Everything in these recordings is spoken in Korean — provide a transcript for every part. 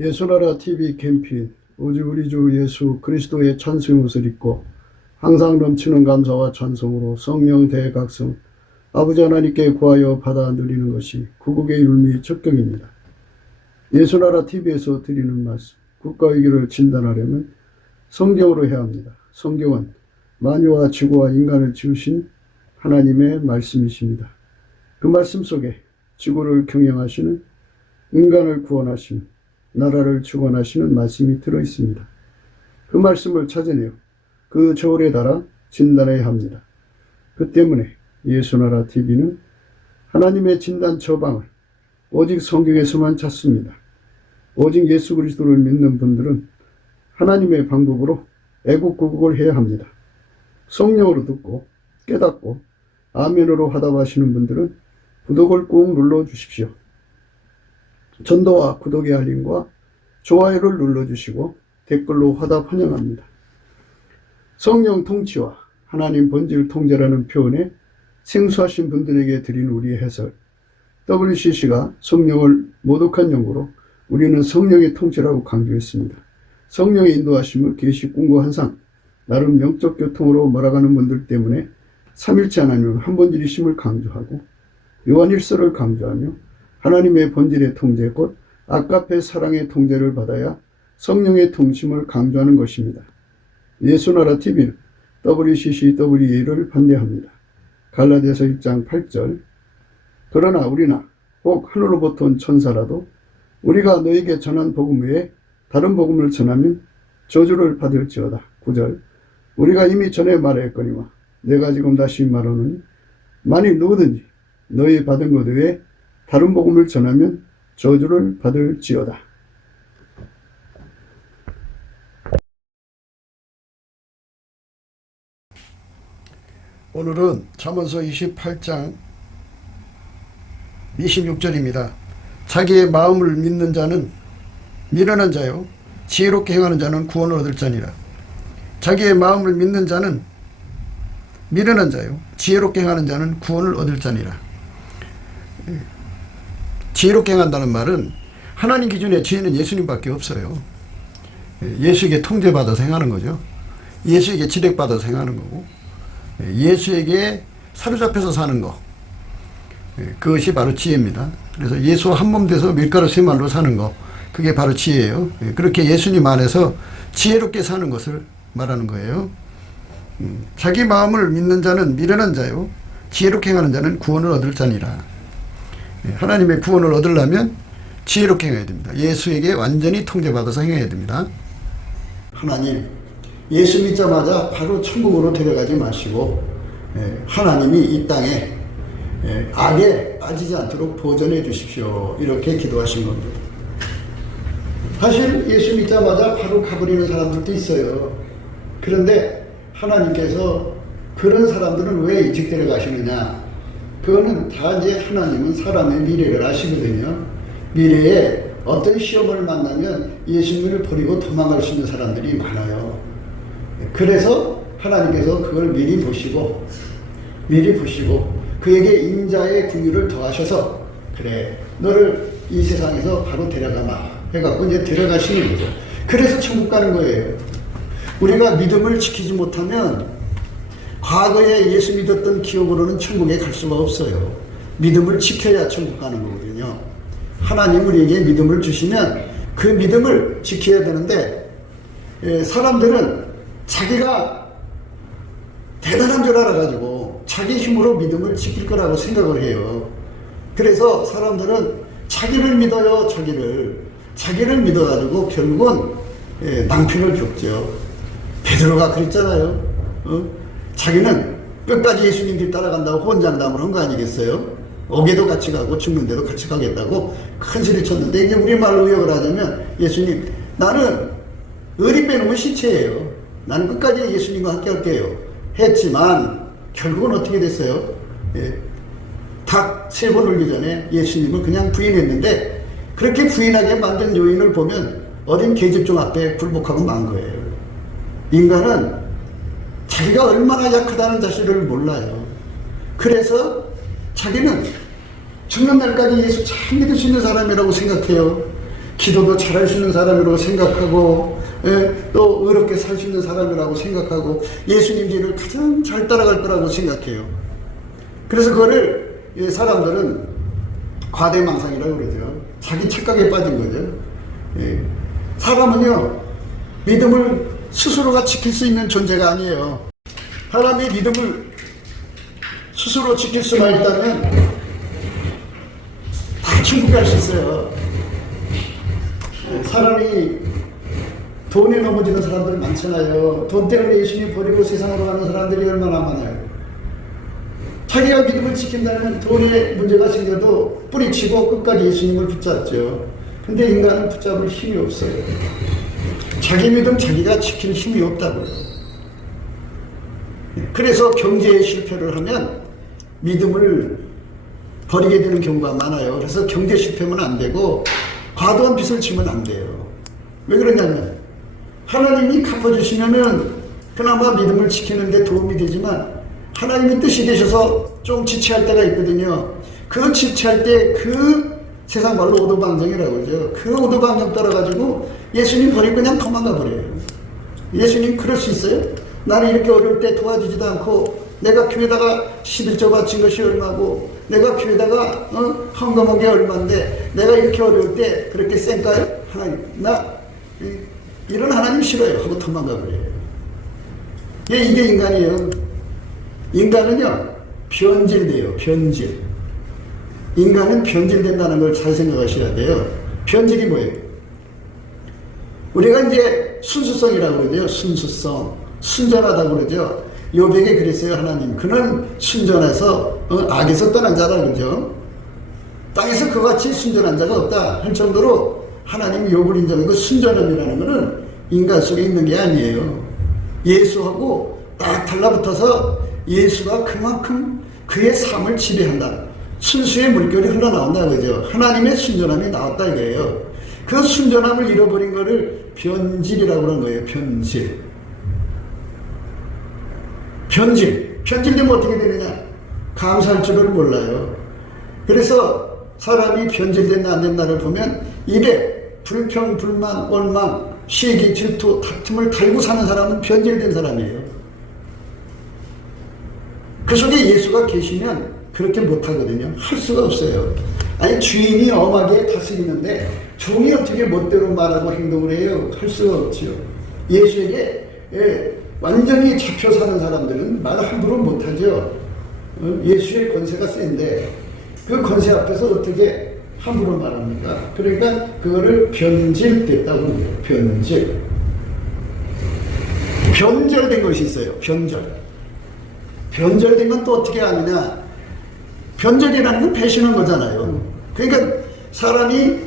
예수나라 TV 캠페인 오직 우리 주 예수 그리스도의 찬송의 옷을 입고 항상 넘치는 감사와 찬송으로 성령 대각성 아버지 하나님께 구하여 받아 누리는 것이 구국의 율미 척경입니다. 예수나라 TV에서 드리는 말씀, 국가위기를 진단하려면 성경으로 해야 합니다. 성경은 만유와 지구와 인간을 지으신 하나님의 말씀이십니다. 그 말씀 속에 지구를 경영하시는, 인간을 구원하시는, 나라를 주관하시는 말씀이 들어있습니다. 그 말씀을 찾아내어 그 저울에 달아 진단해야 합니다. 그 때문에 예수나라 TV는 하나님의 진단 처방을 오직 성경에서만 찾습니다. 오직 예수 그리스도를 믿는 분들은 하나님의 방법으로 애국구국을 해야 합니다. 성령으로 듣고 깨닫고 아멘으로 화답하시는 분들은 구독을 꾹 눌러주십시오. 전도와 구독의 알림과 좋아요를 눌러주시고 댓글로 화답 환영합니다. 성령 통치와 하나님 본질 통제라는 표현에 생소하신 분들에게 드린 우리의 해설, WCC가 성령을 모독한 용어로 우리는 성령의 통치라고 강조했습니다. 성령의 인도하심을 계시 꿈과 환상, 나름 영적 교통으로 몰아가는 분들 때문에 삼일체 하나님은 한 본질이심을 강조하고 요한일서를 강조하며 하나님의 본질의 통제 곧 아가페 사랑의 통제를 받아야 성령의 통심을 강조하는 것입니다. 예수나라 TV는 WCCWA를 반대합니다. 갈라디아서 1장 8절 그러나 우리나 혹 하늘로부터 온 천사라도 우리가 너에게 전한 복음 외에 다른 복음을 전하면 저주를 받을지어다. 9절 우리가 이미 전에 말하였거니와 내가 지금 다시 말하노니 만일 누구든지 너희 받은 것 외에 다른 복음을 전하면 저주를 받을지어다. 오늘은 잠언서 28장 26절입니다. 자기의 마음을 믿는 자는 미련한 자요 지혜롭게 행하는 자는 구원을 얻을 자니라. 자기의 마음을 믿는 자는 미련한 자요 지혜롭게 행하는 자는 구원을 얻을 자니라. 지혜롭게 행한다는 말은 하나님 기준의 지혜는 예수님밖에 없어요. 예수에게 통제받아서 행하는 거죠. 예수에게 지лек받아서 행하는 거고 예수에게 사로잡혀서 사는 거, 그것이 바로 지혜입니다. 그래서 예수와 한몸 돼서 밀가루 세 말로 사는 거, 그게 바로 지혜예요. 그렇게 예수님 안에서 지혜롭게 사는 것을 말하는 거예요. 자기 마음을 믿는 자는 미련한 자요 지혜롭게 행하는 자는 구원을 얻을 자니라. 하나님의 구원을 얻으려면 지혜롭게 행해야 됩니다. 예수에게 완전히 통제받아서 행해야 됩니다. 하나님, 예수 믿자마자 바로 천국으로 데려가지 마시고 하나님이 이 땅에 악에 빠지지 않도록 보존해 주십시오. 이렇게 기도하신 겁니다. 사실 예수 믿자마자 바로 가버리는 사람들도 있어요. 그런데 하나님께서 그런 사람들은 왜 일찍 데려가시느냐? 그거는 다 이제 하나님은 사람의 미래를 아시거든요. 미래에 어떤 시험을 만나면 예수님을 버리고 도망갈 수 있는 사람들이 많아요. 그래서 하나님께서 그걸 미리 보시고 그에게 인자의 긍휼을 더하셔서 그래 너를 이 세상에서 바로 데려가마 해갖고 이제 데려가시는 거죠. 그래서 천국 가는 거예요. 우리가 믿음을 지키지 못하면 과거에 예수 믿었던 기억으로는 천국에 갈 수가 없어요. 믿음을 지켜야 천국 가는 거거든요. 하나님 우리에게 믿음을 주시면 그 믿음을 지켜야 되는데 사람들은 자기가 대단한 줄 알아가지고 자기 힘으로 믿음을 지킬 거라고 생각을 해요. 그래서 사람들은 자기를 믿어요. 자기를 믿어가지고 결국은 낭패를 겪죠. 베드로가 그랬잖아요. 자기는 끝까지 예수님 길 따라간다고 혼장담을 한 거 아니겠어요? 옥에도 같이 가고 죽는 데도 같이 가겠다고 큰 소리 쳤는데 이제 우리말로 의역을 하자면 예수님 나는 의리 빼놓으면 시체예요. 나는 끝까지 예수님과 함께 할게요. 했지만 결국은 어떻게 됐어요? 닭 3번 울기 전에 예수님을 그냥 부인했는데 그렇게 부인하게 만든 요인을 보면 어린 계집종 앞에 굴복하고 만 거예요. 인간은 자기가 얼마나 약하다는 사실을 몰라요. 그래서 자기는 죽는 날까지 예수 잘 믿을 수 있는 사람이라고 생각해요. 기도도 잘할 수 있는 사람이라고 생각하고, 또 의롭게 살 수 있는 사람이라고 생각하고, 예수님 뒤를 가장 잘 따라갈 거라고 생각해요. 그래서 그거를 사람들은 과대망상이라고 그러죠. 자기 착각에 빠진 거죠. 사람은요, 믿음을 스스로가 지킬 수 있는 존재가 아니에요. 사람이 믿음을 스스로 지킬 수만 있다면 다 충분히 할 수 있어요. 사람이 돈에 넘어지는 사람들 많잖아요. 돈 때문에 예수님 버리고 세상으로 가는 사람들이 얼마나 많아요. 자기가 믿음을 지킨다면 돈에 문제가 생겨도 뿌리치고 끝까지 예수님을 붙잡죠. 근데 인간은 붙잡을 힘이 없어요. 자기 믿음 자기가 지킬 힘이 없다고요. 그래서 경제에 실패를 하면 믿음을 버리게 되는 경우가 많아요. 그래서 경제 실패면 안 되고 과도한 빚을 지면 안 돼요. 왜 그러냐면 하나님이 갚아주시면은 그나마 믿음을 지키는데 도움이 되지만 하나님의 뜻이 되셔서 좀 지체할 때가 있거든요. 그 지체할 때 그 세상 말로 오도방정이라고 그러죠. 그 오도방정 따라가지고 예수님 버리고 그냥 도망가 버려요. 예수님 그럴 수 있어요? 나는 이렇게 어려울 때 도와주지도 않고 내가 교회다가 11조 바친 것이 얼마고 내가 교회다가 헌금한 게 얼마인데 내가 이렇게 어려울 때 그렇게 쌩까요? 하나님 나 이런 하나님 싫어요 하고 도망가 버려요. 이게 인간이에요. 인간은요 변질돼요. 변질. 인간은 변질된다는 걸 잘 생각하셔야 돼요. 변질이 뭐예요? 우리가 이제 순수성이라고 그러죠. 순수성. 순전하다고 그러죠. 요백에 그랬어요. 하나님 그는 순전해서 악에서 떠난 자라 그러죠. 땅에서 그같이 순전한 자가 없다 할 정도로 하나님이 욥을 인정하고 순전함이라는 것은 인간 속에 있는 게 아니에요. 예수하고 딱 달라붙어서 예수가 그만큼 그의 삶을 지배한다. 순수의 물결이 흘러나온다 그죠. 하나님의 순전함이 나왔다 이거예요. 그 순전함을 잃어버린 거를 변질이라고 하는 거예요. 변질. 변질되면 어떻게 되느냐? 감사할 줄을 몰라요. 그래서 사람이 변질된다 안 된다를 보면 입에 불평, 불만, 원망, 시기, 질투, 다툼을 달고 사는 사람은 변질된 사람이에요. 그 속에 예수가 계시면 그렇게 못하거든요. 할 수가 없어요. 아니 주인이 엄하게 다스리는데 종이 어떻게 멋대로 말하고 행동을 해요? 할 수가 없죠. 예수에게 완전히 잡혀 사는 사람들은 말 함부로 못하죠. 예수의 권세가 센데 그 권세 앞에서 어떻게 함부로 말합니까? 그러니까 그거를 변질됐다고 합니다. 변절된 것이 있어요. 변절된 건 또 어떻게 아느냐? 변절이라는 건 배신한 거잖아요. 그러니까 사람이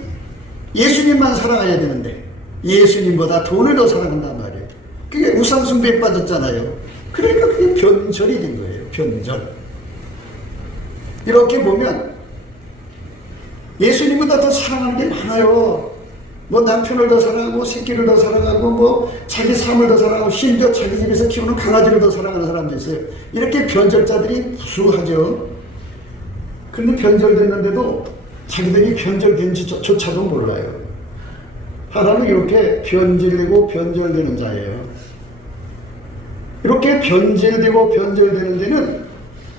예수님만 사랑해야 되는데 예수님보다 돈을 더 사랑한단 말이에요. 그게 우상숭배에 빠졌잖아요. 그러니까 그게 변절이 된 거예요. 변절. 이렇게 보면 예수님보다 더 사랑하는 게 많아요. 뭐 남편을 더 사랑하고 새끼를 더 사랑하고 뭐 자기 삶을 더 사랑하고 심지어 자기 집에서 키우는 강아지를 더 사랑하는 사람도 있어요. 이렇게 변절자들이 무수하죠. 그런데 변절됐는데도 자기들이 변절된지조차도 몰라요. 사람은 이렇게 변질되고 변절되는 자예요. 이렇게 변질되고 변절되는 데는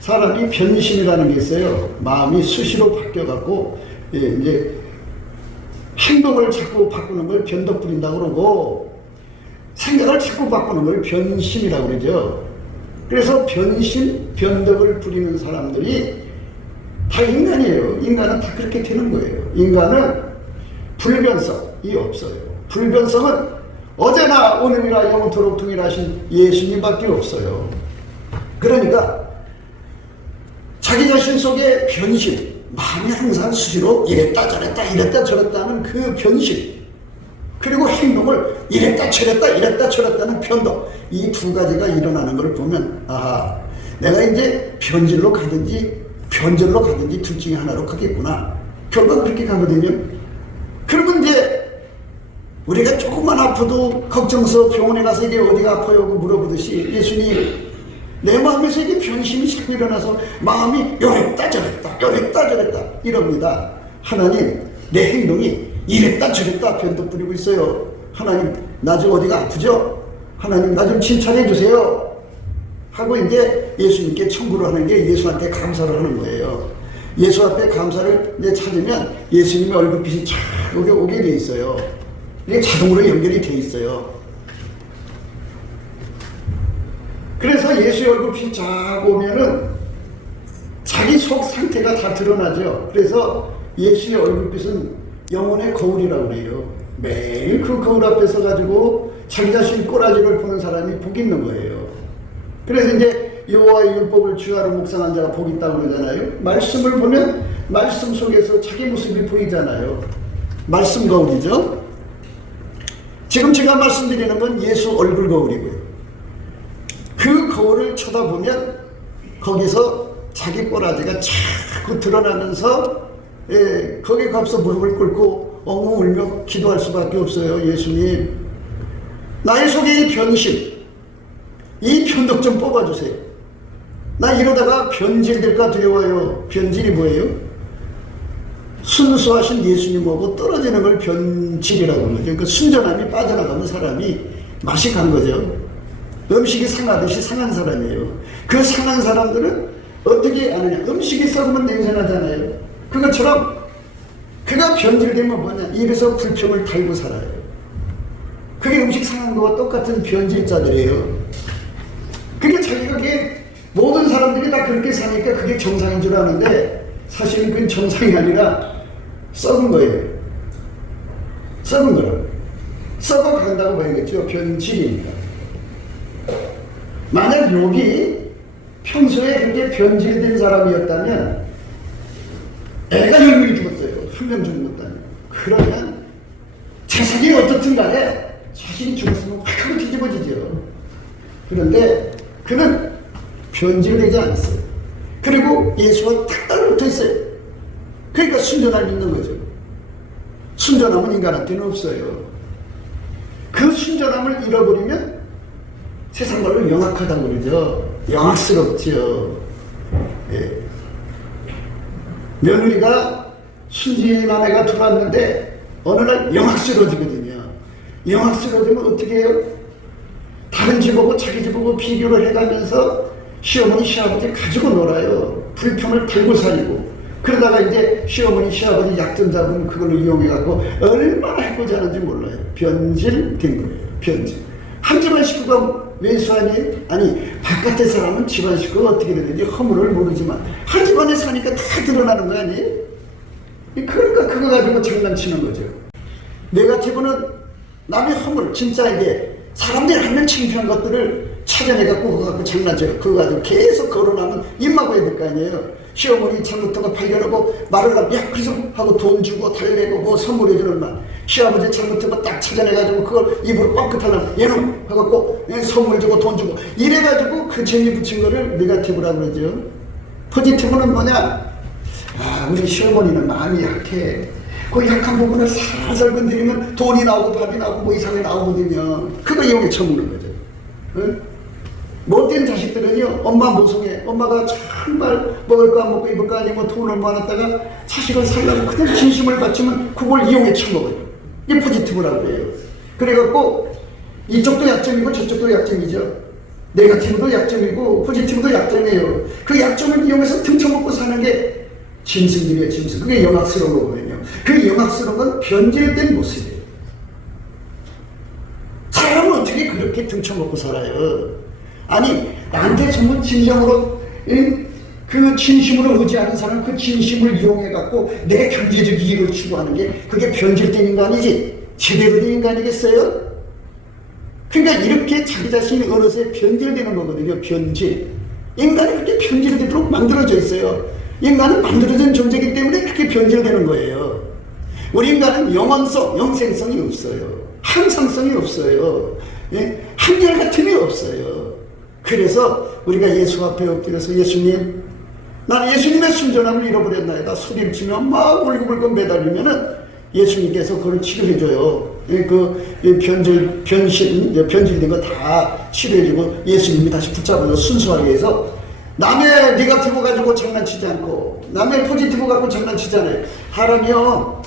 사람이 변심이라는 게 있어요. 마음이 수시로 바뀌어갖고 이제 행동을 자꾸 바꾸는 걸 변덕 부린다고 그러고 생각을 자꾸 바꾸는 걸 변심이라고 그러죠. 그래서 변심, 변덕을 부리는 사람들이 다 인간이에요. 인간은 다 그렇게 되는 거예요. 인간은 불변성이 없어요. 불변성은 어제나 오늘이나 영원토록 동일하신 예수님밖에 없어요. 그러니까 자기 자신 속에 변심, 마음이 항상 수시로 이랬다 저랬다 하는 그 변심, 그리고 행동을 이랬다 저랬다는 변덕, 이 두 가지가 일어나는 걸 보면 아하, 내가 이제 변절로 가든지 둘 중에 하나로 가겠구나. 결국 그렇게 가거든요. 그러면 이제 우리가 조금만 아파도 걱정서 병원에 가서 이게 어디가 아파요? 하고 물어보듯이 예수님, 내 마음에서 이게 변심이 자꾸 일어나서 마음이 요랬다 저랬다 이럽니다. 하나님, 내 행동이 이랬다 저랬다 변덕 부리고 있어요. 하나님 나 좀 어디가 아프죠? 하나님 나 좀 칭찬해 주세요 하고 이제 예수님께 청구를 하는 게 예수한테 감사를 하는 거예요. 예수 앞에 감사를 이제 찾으면 예수님의 얼굴빛이 쫙 오게 돼 있어요. 이게 자동으로 연결이 돼 있어요. 그래서 예수의 얼굴빛이 쫙 오면은 자기 속 상태가 다 드러나죠. 그래서 예수의 얼굴빛은 영혼의 거울이라고 그래요. 매일 그 거울 앞에 서가지고 자기 자신 꼬라지를 보는 사람이 복 있는 거예요. 그래서 이제 여호와의 율법을 주야로 묵상한 자가 복 있다고 그러잖아요. 말씀을 보면 말씀 속에서 자기 모습이 보이잖아요. 말씀 거울이죠. 지금 제가 말씀드리는 건 예수 얼굴 거울이고요. 그 거울을 쳐다보면 거기서 자기 꼬라지가 자꾸 드러나면서 거기에 가서 무릎을 꿇고 엉엉 울며 기도할 수밖에 없어요. 예수님 나의 속에 이 변심 이 변덕 좀 뽑아주세요. 나 이러다가 변질될까 두려워요. 변질이 뭐예요? 순수하신 예수님하고 떨어지는 걸 변질이라고 하는 거죠. 그 순전함이 빠져나가면 사람이 맛이 간 거죠. 음식이 상하듯이 상한 사람이에요. 그 상한 사람들은 어떻게 아느냐? 음식이 썩으면 냄새 나잖아요. 그것처럼 그가 변질되면 뭐냐? 입에서 불평을 달고 살아요. 그게 음식 상한 거와 똑같은 변질자들이에요. 그게 자기가 그게 모든 사람들이 다 그렇게 사니까 그게 정상인 줄 아는데 사실은 그건 정상이 아니라 썩은 거예요. 썩은 거라고. 썩어간다고 봐야겠죠. 변질이니까. 만약 욥이 평소에 그렇게 변질된 사람이었다면 애가 10명이 죽었어요. 한 명 죽은 것도 아니고. 그러면 자식이 어떻든 간에 자식이 죽었으면 확 하고 뒤집어지죠. 그런데 그는 변질되지 않았어요. 그리고 예수와 딱 따라붙어 있어요. 그러니까 순전함이 있는 거죠. 순전함은 인간한테는 없어요. 그 순전함을 잃어버리면 세상 말로 영악하다고 그러죠. 영악스럽죠. 예. 며느리가 순진한 애가 들어왔는데 어느 날 영악스러워지거든요. 영악스러워지면 어떻게 해요? 다른 집하고 자기 집하고 비교를 해가면서 시어머니 시아버지 가지고 놀아요. 불평을 달고 살고. 그러다가 이제 시어머니 시아버지 약점 잡으면 그걸로 이용해갖고 얼마나 해코지 하는지 몰라요. 변질된 거예요. 변질. 한 집안 식구가 외수하니 아니 바깥에 사람은 집안 식구가 어떻게 되는지 허물을 모르지만 한 집안에 사니까 다 드러나는 거 아니에요? 그러니까 그거 가지고 장난치는 거죠. 네거티브는 남의 허물 진짜 이게 사람들이 하면 창피한 것들을 찾아내갖고 그거 갖고 장난쳐요. 그거 가지고 계속 거론하면 입막아야 될 거 아니에요. 시어머니 잘못한 거 발견하고 말을 하면 야 그래서 하고 돈 주고 달래고 뭐 선물해주는 말. 시아버지 잘못한 거 딱 찾아내가지고 그걸 입으로 뻥끗하려면 얘는 해갖고 선물 주고 돈 주고 이래가지고 그 재미 붙인 거를 네거티브라고 그러죠. 포지티브는 뭐냐? 아 우리 시어머니는 마음이 약해. 그 약한 부분을 살살 건드리면 돈이 나오고 밥이 나오고 뭐 이상이 나오거든요. 그거 이용해 처먹는 거죠. 응? 못된 자식들은요 엄마 모성애 엄마가 정말 먹을 거 안 먹고 입을 거 아니고 돈을 모아놨다가 자식을 살려고 그냥 진심을 바치면 그걸 이용해 처먹어요. 이게 포지티브라고 해요. 그래갖고 이쪽도 약점이고 저쪽도 약점이죠. 네거티브도 약점이고 포지티브도 약점이에요. 그 약점을 이용해서 등쳐먹고 사는 게 짐승들이에요. 짐승. 그게 영악스러운 거거든요. 그 영악스러운 건 변질된 모습이에요. 사람은 어떻게 그렇게 등쳐먹고 살아요? 아니 나한테 전부 진정으로 그 진심으로 의지하는 사람 그 진심을 이용해갖고 내 경제적 이익을 추구하는 게 그게 변질된 인간이지 제대로 된 인간이겠어요? 그러니까 이렇게 자기 자신이 어느새 변질되는 거거든요. 변질. 인간이 그렇게 변질되도록 만들어져 있어요. 인간은 만들어진 존재이기 때문에 그렇게 변질되는 거예요. 우리 인간은 영원성, 영생성이 없어요. 항상성이 없어요. 예? 한결같음이 없어요. 그래서 우리가 예수 앞에 엎드려서 예수님 난 예수님의 순전함을 잃어버렸나이다 소리를 치며 막 울고불고 매달리면은 예수님께서 그걸 치료해줘요. 변질된 거 다 치료해주고 예수님이 다시 붙잡아서 순수하게 해서 남의 네거티브 가지고 장난치지 않고 남의 포지티브 갖고 장난치잖아요. 하람이요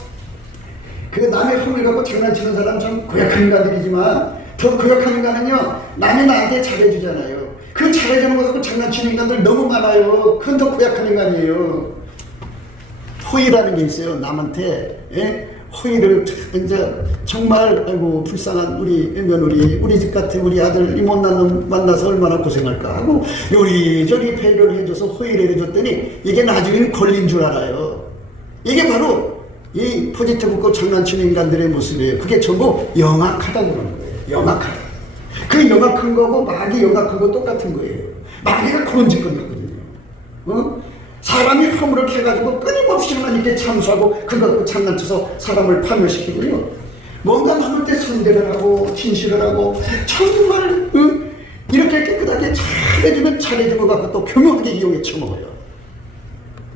그 남의 흠을 갖고 장난치는 사람 참 고약한 인간들이지만 더 고약한 인간은요, 남이 나한테 잘해주잖아요. 그 잘해주는 거 갖고 장난치는 인간들 너무 많아요. 그건 더 고약한 인간이에요. 호의라는 게 있어요. 남한테 호의를 이제 정말 아이고 불쌍한 우리 며느리, 우리 집 같은 우리 아들 이 못난 놈 만나서 얼마나 고생할까 하고 요리저리 배려를 해줘서 호의를 해줬더니 이게 나중에는 걸린 줄 알아요. 이게 바로 이 포지티브 있고 장난치는 인간들의 모습이에요. 그게 전부 영악하다고 그러는 거예요. 영악하다. 그 영악한 거고 마귀 영악한 거 똑같은 거예요. 마귀가 그런 짓거리 하거든요. 사람이 허물을 해가지고 끊임없이 하나님께 참수하고 그거 장난쳐서 사람을 파멸시키고요. 뭔가 남을 때 선대를 하고 진실을 하고 정말 이렇게 깨끗하게 잘해주면 잘해준 것 같고 또 교묘하게 이용해 처먹어요.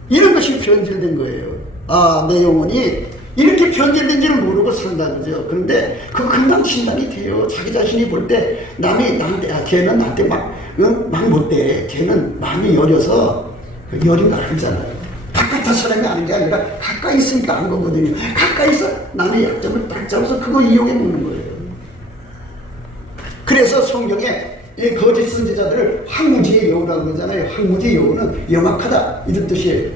이런 것이 변질된 거예요. 아, 내 영혼이 이렇게 변질된지를 모르고 산다는 거죠. 그런데 그 금방 진단이 돼요. 자기 자신이 볼 때 남이 나한테 걔는 나한테 막 못돼. 걔는 마음이 여려서 열이 나르잖아요. 바깥의 사람이 아는 게 아니라 가까이 있으니까 아는 거거든요. 가까이서 남의 약점을 딱 잡아서 그거 이용해 먹는 거예요. 그래서 성경에 이 거짓 선지자들을 황무지의 여우라고 그러잖아요. 황무지의 여우는 영악하다 이런 뜻이에요.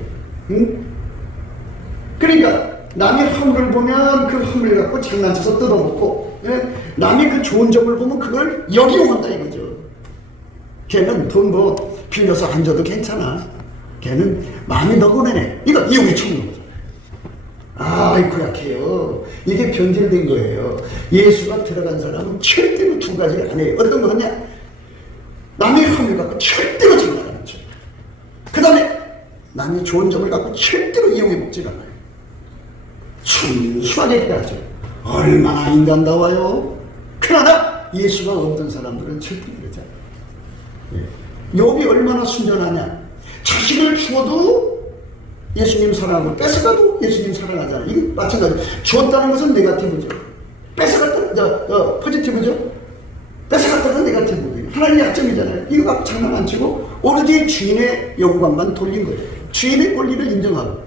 그러니까 남의 허물을 보면 그 허물을 갖고 장난쳐서 뜯어먹고 남의 그 좋은 점을 보면 그걸 역이용한다 이거죠. 걔는 돈 뭐 빌려서 안 줘도 괜찮아. 걔는 마음이 너그러네. 이거 이용해 쳐먹는 거죠. 아, 고약해요. 이게 변질된 거예요. 예수가 들어간 사람은 절대로 두 가지를 안 해요. 어떤 거냐? 남의 허물 갖고 절대로 장난 안 하죠. 그 다음에 남의 좋은 점을 갖고 절대로 이용해 먹질 않아요. 순수하게 하죠. 얼마나 인간다워요. 그러나 예수가 없던 사람들은 절대 그러지 않아요. 욥이 얼마나 순전하냐. 자식을 주어도 예수님 사랑하고 뺏어가도 예수님 사랑하잖아요. 이게 마찬가지로 주었다는 것은 네거티브죠. 뺏어갔다는 포지티브죠. 뺏어갔다는 네거티브예요. 하나님의 약점이잖아요. 이거 갖고 장난 안 치고 오로지 주인의 영광만 돌린 거예요. 주인의 권리를 인정하고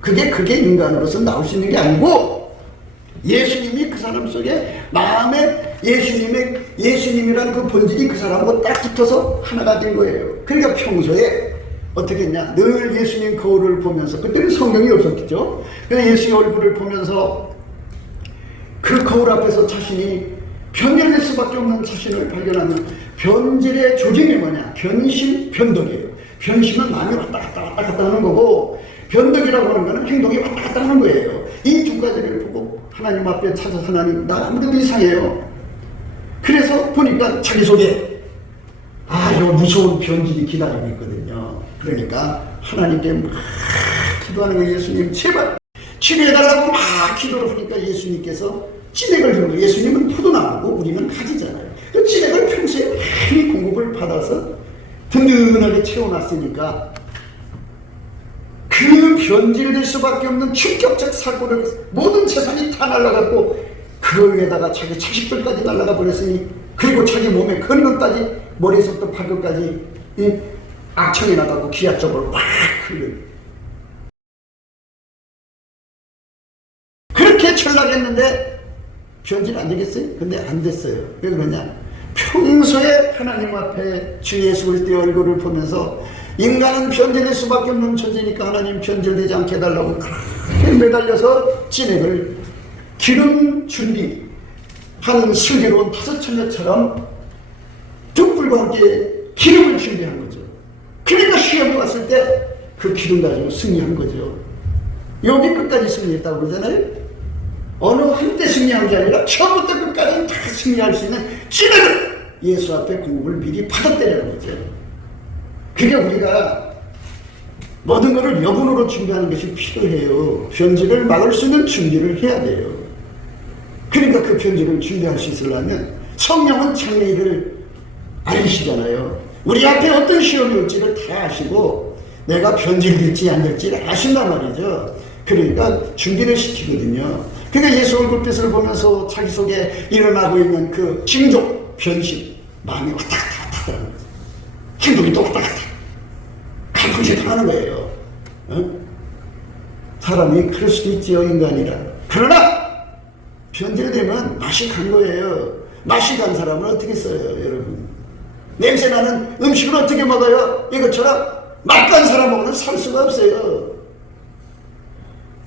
그게 인간으로서 나올 수 있는 게 아니고 예수님이 그 사람 속에 마음에 예수님이라는 그 본질이 그 사람하고 딱 붙어서 하나가 된 거예요. 그러니까 평소에 어떻게 했냐? 늘 예수님 거울을 보면서, 그때는 성경이 없었겠죠? 그래서 예수님 얼굴을 보면서 그 거울 앞에서 자신이 변질될 수밖에 없는 자신을 발견하는 변질의 조짐이 뭐냐? 변심, 변덕이에요. 변심은 마음이 왔다 갔다 하는 거고, 변덕이라고 하는 거는 행동이 왔다 갔다 하는 거예요. 이 두 가지를 보고 하나님 앞에 찾아서 하나님, 나 아무래도 이상해요. 그래서 보니까 자기 속에 요 무서운 변질이 기다리고 있거든요. 그러니까 하나님께 막 기도하는 거예요. 예수님 제발 치료해달라고 막 기도를 하니까 예수님께서 찌맥을 주는 거예요. 예수님은 포도나무고 우리는 가지잖아요. 그 찌맥을 평소에 많이 공급을 받아서 든든하게 채워놨으니까 그 변질될 수밖에 없는 충격적 사고를 모든 재산이 다 날아갔고 그 위에다가 자기 자식들까지 날아가 버렸으니 그리고 자기 몸에 근육까지 머리에서부터 발끝까지 이 악청이 나가고 기아 쪽으로 막 흘러요. 그렇게 철락했는데 변질 안 되겠어요? 근데 안 됐어요. 왜 그러냐? 평소에 하나님 앞에 주 예수 그리스도의 얼굴을 보면서 인간은 변질될 수밖에 없는 존재니까 하나님 변질되지 않게 해달라고 그렇게 매달려서 진액을 기름 준비한 슬기로운 다섯 처녀처럼 등불과 함께 기름을 준비한 거죠. 그러니까 시험이 왔을 때 그 기름 가지고 승리한 거죠. 여기 끝까지 승리했다고 그러잖아요. 어느 한때 승리한 게 아니라 처음부터 끝까지 다 승리할 수 있는 진액을 예수 앞에 공급을 미리 받았다는 거죠. 그게 우리가 모든 것을 여분으로 준비하는 것이 필요해요. 변질을 막을 수 있는 준비를 해야 돼요. 그러니까 그 변질을 준비할 수 있으려면 성령은 장래일을 알리시잖아요. 우리 앞에 어떤 시험이 올지를 다 아시고 내가 변질될지 안 될지를 아신단 말이죠. 그러니까 준비를 시키거든요. 그러니까 예수 얼굴빛을 보면서 자기 속에 일어나고 있는 그 징조, 변심, 마음이 왔다 갔다 하는 거죠. 행동이 또 왔다 갔다 가끔씩 하는 거예요. 사람이 그럴 수도 있지요, 인간이라. 그러나 변질되면 맛이 간 거예요. 맛이 간 사람은 어떻게 써요, 여러분? 냄새나는 음식을 어떻게 먹어요? 이것처럼 맛 간 사람하고는 살 수가 없어요.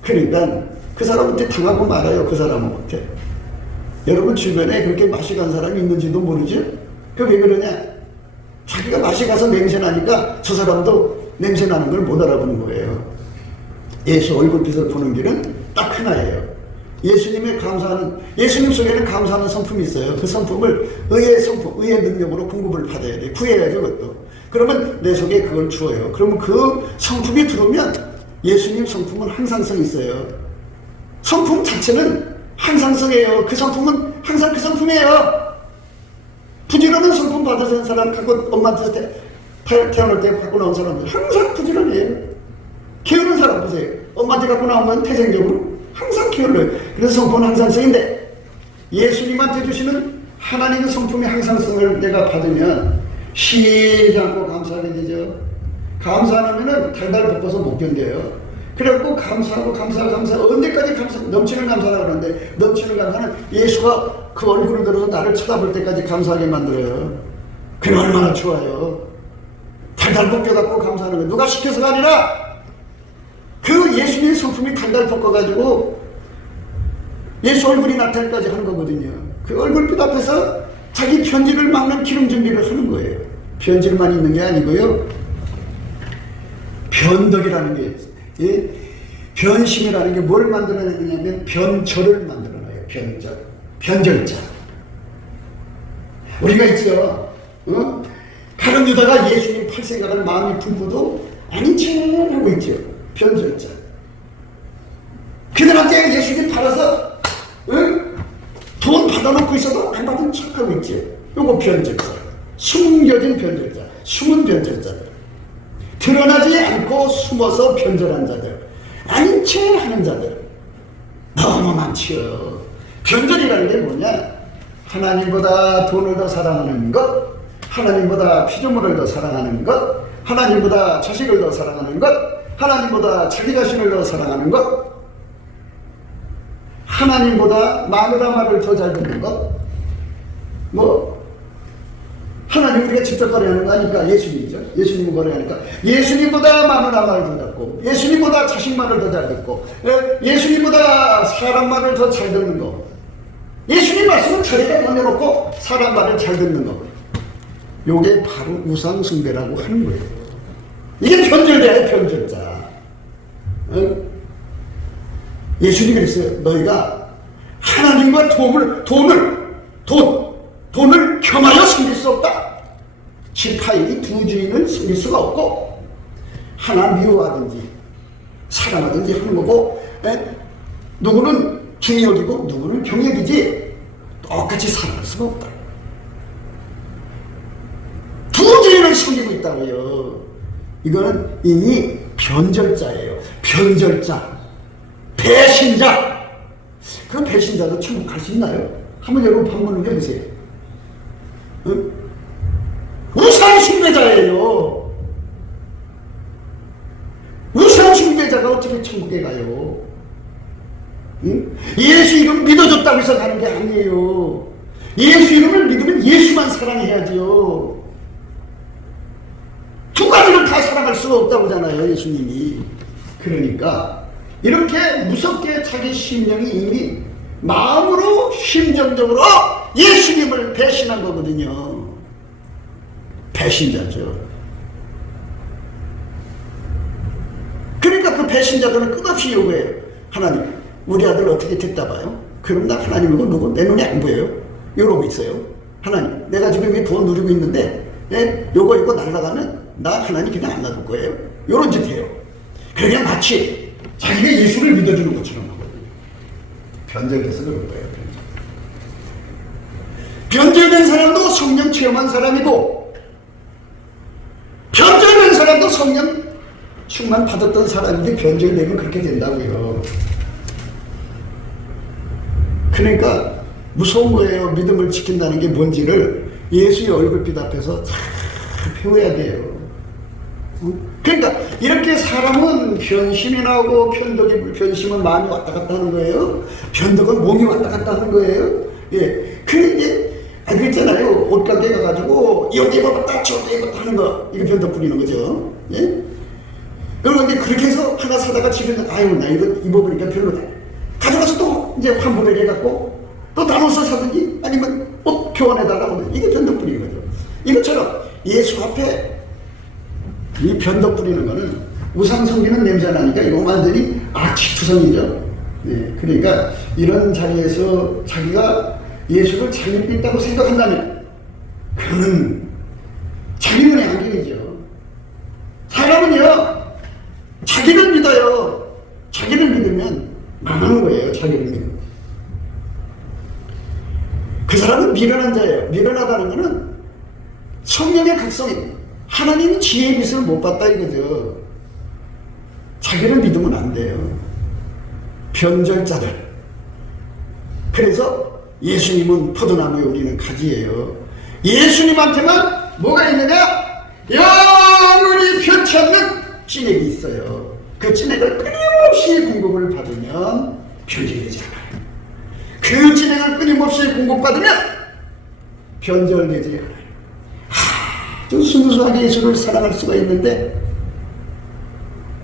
그러니까 그 사람한테 당하고 말아요. 그 사람한테. 여러분 주변에 그렇게 맛이 간 사람이 있는지도 모르죠? 그 왜 그러냐? 자기가 맛이 가서 냄새 나니까 저 사람도 냄새 나는 걸 못 알아보는 거예요. 예수 얼굴빛을 보는 길은 딱 하나예요. 예수님의 감사하는, 예수님 속에는 감사하는 성품이 있어요. 그 성품을 의의 성품, 의의 능력으로 공급을 받아야 돼. 구해야죠, 그것도. 그러면 내 속에 그걸 주어요. 그러면 그 성품이 들어오면 예수님 성품은 항상성이 있어요. 성품 자체는 항상성이에요. 그 성품은 항상 그 성품이에요. 부지런한 성품 받으신 사람 갖고 엄마한테 태어날 때 갖고 나온 사람들 항상 부지런해요. 게으른 사람 보세요. 엄마한테 갖고 나온 건 태생적으로 항상 게을러요. 그래서 성품은 항상성인데 예수님한테 주시는 하나님의 성품의 항상성을 내가 받으면 쉬지 않고 감사하게 되죠. 감사 안 하면은 달달 볶아서 못 견뎌요. 그래갖고 감사하고 언제까지 넘치는 감사라 그러는데 넘치는 감사는 예수가 그 얼굴을 들어서 나를 쳐다볼 때까지 감사하게 만들어요. 그게 얼마나 좋아요. 달달 볶여갖고 감사하는 거예요. 누가 시켜서가 아니라 그 예수님의 성품이 달달 볶아가지고 예수 얼굴이 나타날 때까지 하는 거거든요. 그 얼굴빛 앞에서 자기 변질을 막는 기름 준비를 하는 거예요. 변질만 있는 게 아니고요. 변덕이라는 게 있어요. 예? 변심이라는 게 뭘 만들어내냐면 변절을 만들어내요. 변절. 변절자. 우리가 있죠. 다른 유다가 예수님 팔 생각을 마음이 품고도 아닌 척 하고 있죠. 변절자. 그들한테 예수님 팔아서 돈 받아놓고 있어도 안 받은 척하고 있지. 요거 변절자. 숨겨진 변절자. 숨은 변절자들. 드러나지 않고 숨어서 변절한 자들. 아닌 척 하는 자들. 너무 많지요. 변절이라는 게 뭐냐? 하나님보다 돈을 더 사랑하는 것, 하나님보다 피조물을 더 사랑하는 것, 하나님보다 자식을 더 사랑하는 것, 하나님보다 자기 자신을 더 사랑하는 것, 하나님보다 마누라 말을 더 잘 듣는 것, 하나님 우리가 직접 거래하는 거 아니까 예수님이죠. 예수님을 거래하니까 예수님보다 마누라 말을 더 듣고, 예수님보다 자식 말을 더 잘 듣고, 예수님보다 사람 말을 더 잘 듣는 거, 예수님 말씀은 자리에 올려놓고 사람 말을 잘 듣는 거, 요게 바로 우상숭배라고 하는 거예요. 이게 변절자예요. 변절자. 예수님이 그랬어요. 너희가 하나님과 돈을 겸하여 섬길 수 없다. 지파인이 두 주인을 섬길 수가 없고 하나 미워하든지 사랑하든지 하는 거고, 누구는 중력이고 누구는 경력이지 똑같이 살아갈 수가 없다. 두 주인을 섬기고 있다고요. 이거는 이미 변절자예요. 변절자, 배신자. 그 배신자도 천국 갈 수 있나요? 한번 여러분 방문을 해보세요. 우상 숭배자예요. 우상 숭배자가 어떻게 천국에 가요? 예수 이름 믿어줬다고 해서 가는 게 아니에요. 예수 이름을 믿으면 예수만 사랑해야죠. 두 가지를 다 사랑할 수가 없다고 하잖아요, 예수님이. 그러니까 이렇게 무섭게 자기 심령이 이미 마음으로 심정적으로 예수님을 배신한 거거든요. 배신자죠. 그러니까 그 배신자들은 끝없이 요구해요. 하나님, 우리 아들 어떻게 됐다 봐요? 그럼 나 하나님이고 누구 내 눈에 안 보여요? 이러고 있어요. 하나님, 내가 지금 이 돈 누리고 있는데 요거 날아가면 나 하나님 그냥 안 놔둘 거예요? 요런 짓 해요. 그냥 마치 자기가 예수를 믿어주는 것처럼 하거든요. 변절돼서 그런 거예요. 변절된 사람도 성령 체험한 사람이고, 변절된 사람도 성령 충만 받았던 사람인데 변절되면 그렇게 된다고요. 그러니까 무서운 거예요. 믿음을 지킨다는 게 뭔지를 예수의 얼굴빛 앞에서 잘 배워야 돼요. 그러니까 이렇게 사람은 변심이 나오고 변심은 마음이 왔다 갔다 하는 거예요. 변덕은 몸이 왔다 갔다 하는 거예요. 예. 그게 그랬잖아요. 옷가게 가가지고 여기 입어봤다 저기 입었다 하는 거, 이거 변덕 부리는 거죠. 예. 그리고 이제 그렇게 해서 하나 사다가 집에 아유 나 이거 입어보니까 별로다, 가져가서 또 이제 환불을 해갖고 또 다른 옷을 사든지 아니면 옷 교환해달라고 하면 이게 변덕 부리는 거죠. 이것처럼 예수 앞에 이 변덕 부리는 거는 우상 섬기는 냄새 나니까 이거 완전히 악취투성이죠. 네, 그러니까 이런 자리에서 자기가 예수를 잘 믿고 있다고 생각한다면 그는 자기 눈에 안경이죠. 사람은요 자기를 믿어요. 자기를 믿으면 망하는 거예요. 자기를 믿으면. 그 사람은 미련한 자예요. 미련하다는 것은 성령의 각성입니다. 하나님 지혜의 빛을 못 봤다 이거죠. 자기를 믿으면 안 돼요. 변절자들. 그래서 예수님은 포도나무에 우리는 가지예요. 예수님한테만 뭐가 있느냐? 영원히 변치 않는 찐액이 있어요. 그 찐액을 끊임없이 공급을 받으면 변질되지 않아요. 그 찐액을 끊임없이 공급받으면 변절되지 않아요. 좀 순수하게 예수를 사랑할 수가 있는데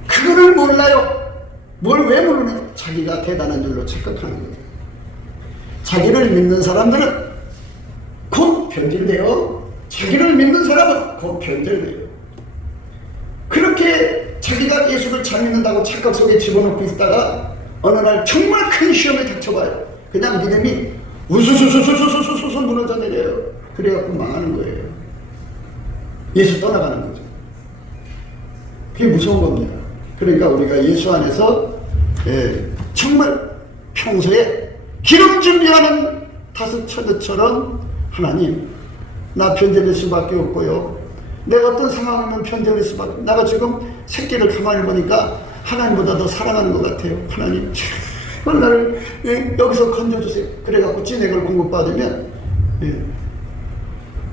그거를 몰라요. 뭘 왜 모르냐? 자기가 대단한 줄로 착각하는 거죠. 자기를 믿는 사람들은 곧 변질돼요. 자기를 믿는 사람은 곧 변절돼요. 그렇게 자기가 예수를 잘 믿는다고 착각 속에 집어넣고 있다가 어느 날 정말 큰 시험에 닥쳐봐요. 그냥 믿음이 우수수수수수수수 무너져 내려요. 그래갖고 망하는 거예요. 예수 떠나가는 거죠. 그게 무서운 겁니다. 그러니까 우리가 예수 안에서 정말 평소에 기름 준비하는 다스처처럼 하나님 나 변절될 수밖에 없고요. 내가 어떤 상황이면 변절될 수밖에, 내가 지금 새끼를 가만히 보니까 하나님보다 더 사랑하는 것 같아요. 하나님 제발 나를 여기서 건져주세요. 그래갖고 찐액을 공급받으면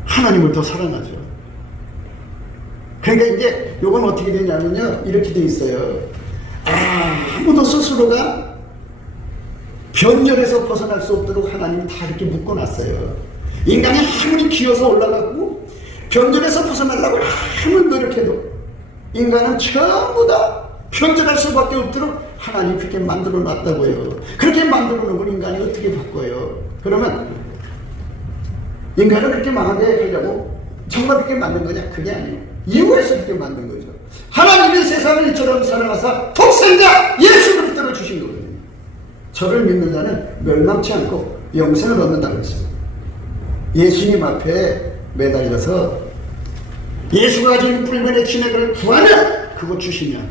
하나님을 더 사랑하죠. 그러니까 이제 요건 어떻게 되냐면요, 이렇게 돼 있어요. 아무도 스스로가 변절에서 벗어날 수 없도록 하나님이 다 이렇게 묶어놨어요. 인간이 아무리 기어서 올라가고 변절에서 벗어나려고 아무리 노력해도 인간은 전부 다 변절할 수밖에 없도록 하나님이 그렇게 만들어 놨다고요. 그렇게 만들어 놓은 인간이 어떻게 바꿔요? 그러면 인간을 그렇게 망하게 하려고 정말 그렇게 만든 거냐? 그게 아니에요. 이유가 있어 그렇게 만든 거죠. 하나님이 세상을 이처럼 사랑하사 독생자 예수 그리스도를 주신 거거든요. 저를 믿는 자는 멸망치 않고 영생을 얻는다고 했어요. 예수님 앞에 매달려서 예수가 가진 불변의 진액을 구하면 그거 주시면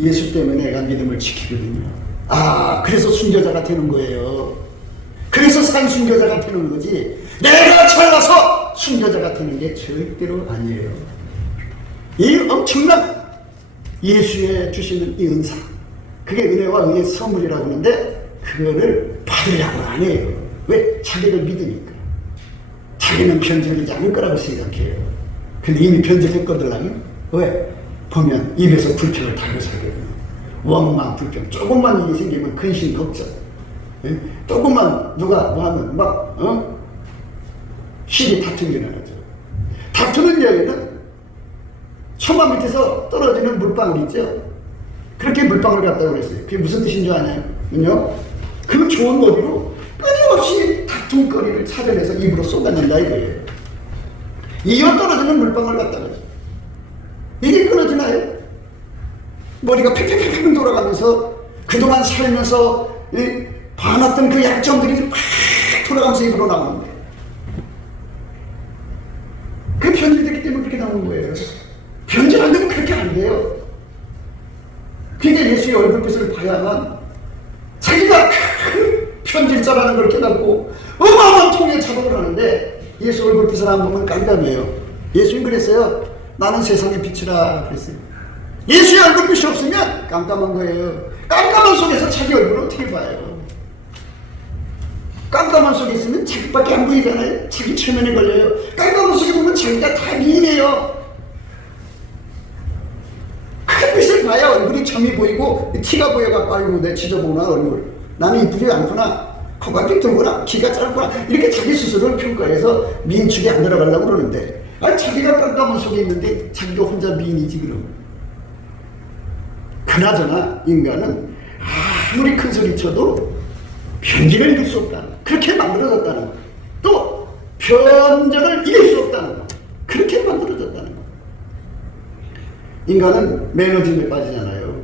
예수 때문에 내가 믿음을 지키거든요. 그래서 순교자가 되는 거예요. 그래서 산 순교자가 되는 거지, 내가 잘나서 순교자가 되는 게 절대로 아니에요. 이 엄청난 예수의 주시는 이 은사, 그게 은혜와 은혜의 선물이라고 하는데 그거를 받으려고 안 해요. 왜? 자기를 믿으니까. 자기는 변절되지 않을 거라고 생각해요. 근데 이미 변절했거든요. 왜? 보면 입에서 불평을 달고 살거든요. 원망, 불평. 조금만 일이 생기면 근심, 걱정. 조금만 누가 뭐 하면 막 시기 다툼이 일어나죠. 다투는 여인은 천막 밑에서 떨어지는 물방울 있죠. 그렇게 물방울 같다고 그랬어요. 그게 무슨 뜻인 줄 아냐면요, 그 좋은 머리로 끊임없이 다툼거리를 찾아내서 입으로 쏟아낸다 이거예요. 이어 떨어지는 물방울 같다고 그랬어요. 이게 끊어지나요? 머리가 팩팩팩 돌아가면서 그동안 살면서 봐놨던 그 약점들이 팍 돌아가면서 입으로 나오는데, 그 변질되기 때문에 그렇게 나오는 거예요. 변질 안 되면 그렇게 안 돼요. 그러니까 예수의 얼굴빛을 봐야만 자기가 큰 편집자라는 걸 깨닫고 어마어마한 통의 작업을 하는데, 예수 얼굴빛을 안 보면 깜깜해요. 예수님 그랬어요. 나는 세상의 빛이라 그랬어요. 예수의 얼굴빛이 없으면 깜깜한 거예요. 깜깜한 속에서 자기 얼굴을 어떻게 봐요? 깜깜한 속에 있으면 자기밖에 안 보이잖아요. 자기 최면에 걸려요. 깜깜한 속에 보면 자기가 다 미인이에요. 참이 보이고 티가 보여갖고 아이고 내 지저분한 얼굴, 나는 이쁘지 않구나, 코가 삐뚤구나, 키가 짧구나, 이렇게 자기 스스로를 평가해서 미인축에 안 들어가려고 그러는데, 자기가 깜깜한 속에 있는데 자기가 혼자 미인이지 그럼. 그나저나 인간은 아무리 큰 소리 쳐도 편견을 이길 수 없다는, 그렇게 만들어졌다는 거. 또 편견을 이길 수 없다는 거, 그렇게 만들어졌다는 거. 인간은 매너즘에 빠지잖아요.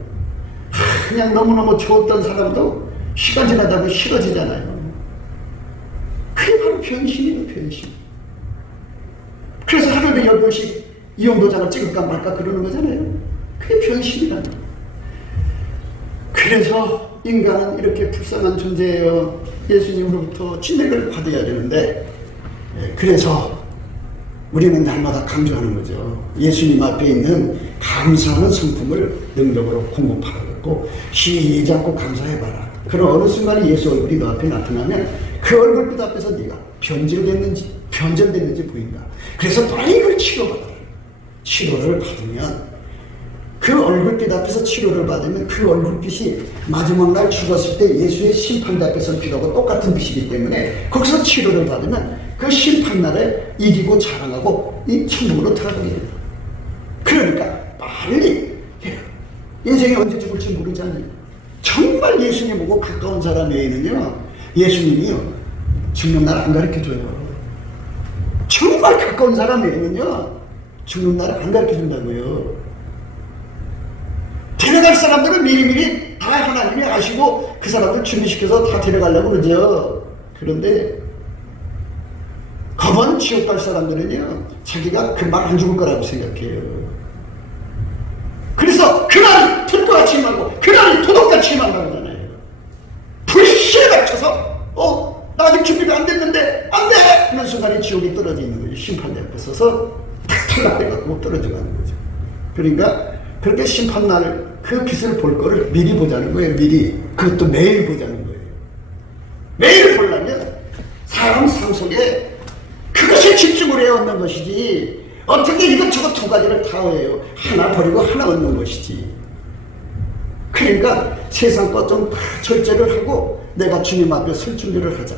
그냥 너무너무 좋았던 사람도 시간 지나다 보면 싫어지잖아요. 그게 바로 변심이에요, 변심. 그래서 하루에 10번씩 이용도장을 찍을까 말까 그러는 거잖아요. 그게 변심이라는 거예요. 그래서 인간은 이렇게 불쌍한 존재예요. 예수님으로부터 진액을 받아야 되는데, 그래서 우리는 날마다 강조하는 거죠. 예수님 앞에 있는 감사하는 성품을 능력으로 공급하고 쉬지 않고 감사해봐라. 그럼 어느 순간에 예수 얼굴이 너 앞에 나타나면 그 얼굴빛 앞에서 네가 변절됐는지 보인다. 그래서 빨리 그걸 치료받아라. 치료를 받으면, 그 얼굴빛 앞에서 치료를 받으면 그 얼굴빛이 마지막 날 죽었을 때 예수의 심판대 앞에서 빛하고 똑같은 빛이기 때문에 거기서 치료를 받으면 그 심판날에 이기고 자랑하고 이 천국으로 들어가게 됩니다. 그러니까 빨리 해요. 인생이 언제 죽을지 모르잖아요. 정말 예수님 보고 가까운 사람 외에는요, 예수님이요 죽는 날 안 가르쳐줘요. 정말 가까운 사람 외에는요 죽는 날 안 가르쳐준다고요. 데려갈 사람들은 미리미리 다 하나님이 아시고 그 사람들 준비시켜서 다 데려가려고 그러죠. 그런데 검은 지옥 갈 사람들은요 자기가 금방 안 죽을 거라고 생각해요. 그래서 그날이 들것같이 말고 그날이 도둑같이 말하잖아요. 불시에 갇혀서 나 아직 준비가 안 됐는데 안 돼! 하는 순간에 지옥이 떨어져 있는 거예요. 심판대 앞에 서서 탁 탈락돼갖고 떨어져 가는 거죠. 그러니까 그렇게 심판날 그 빛을 볼 거를 미리 보자는 거예요. 미리. 그것도 매일 보자는 거예요. 매일 보려면 사람 삶 속에 그것에 집중을 해야 얻는 것이지, 어떻게 이것저것 두 가지를 다 해요. 하나 버리고 하나 얻는 것이지. 그러니까 세상 것 좀 절제를 하고 내가 주님 앞에 설 준비를 하자.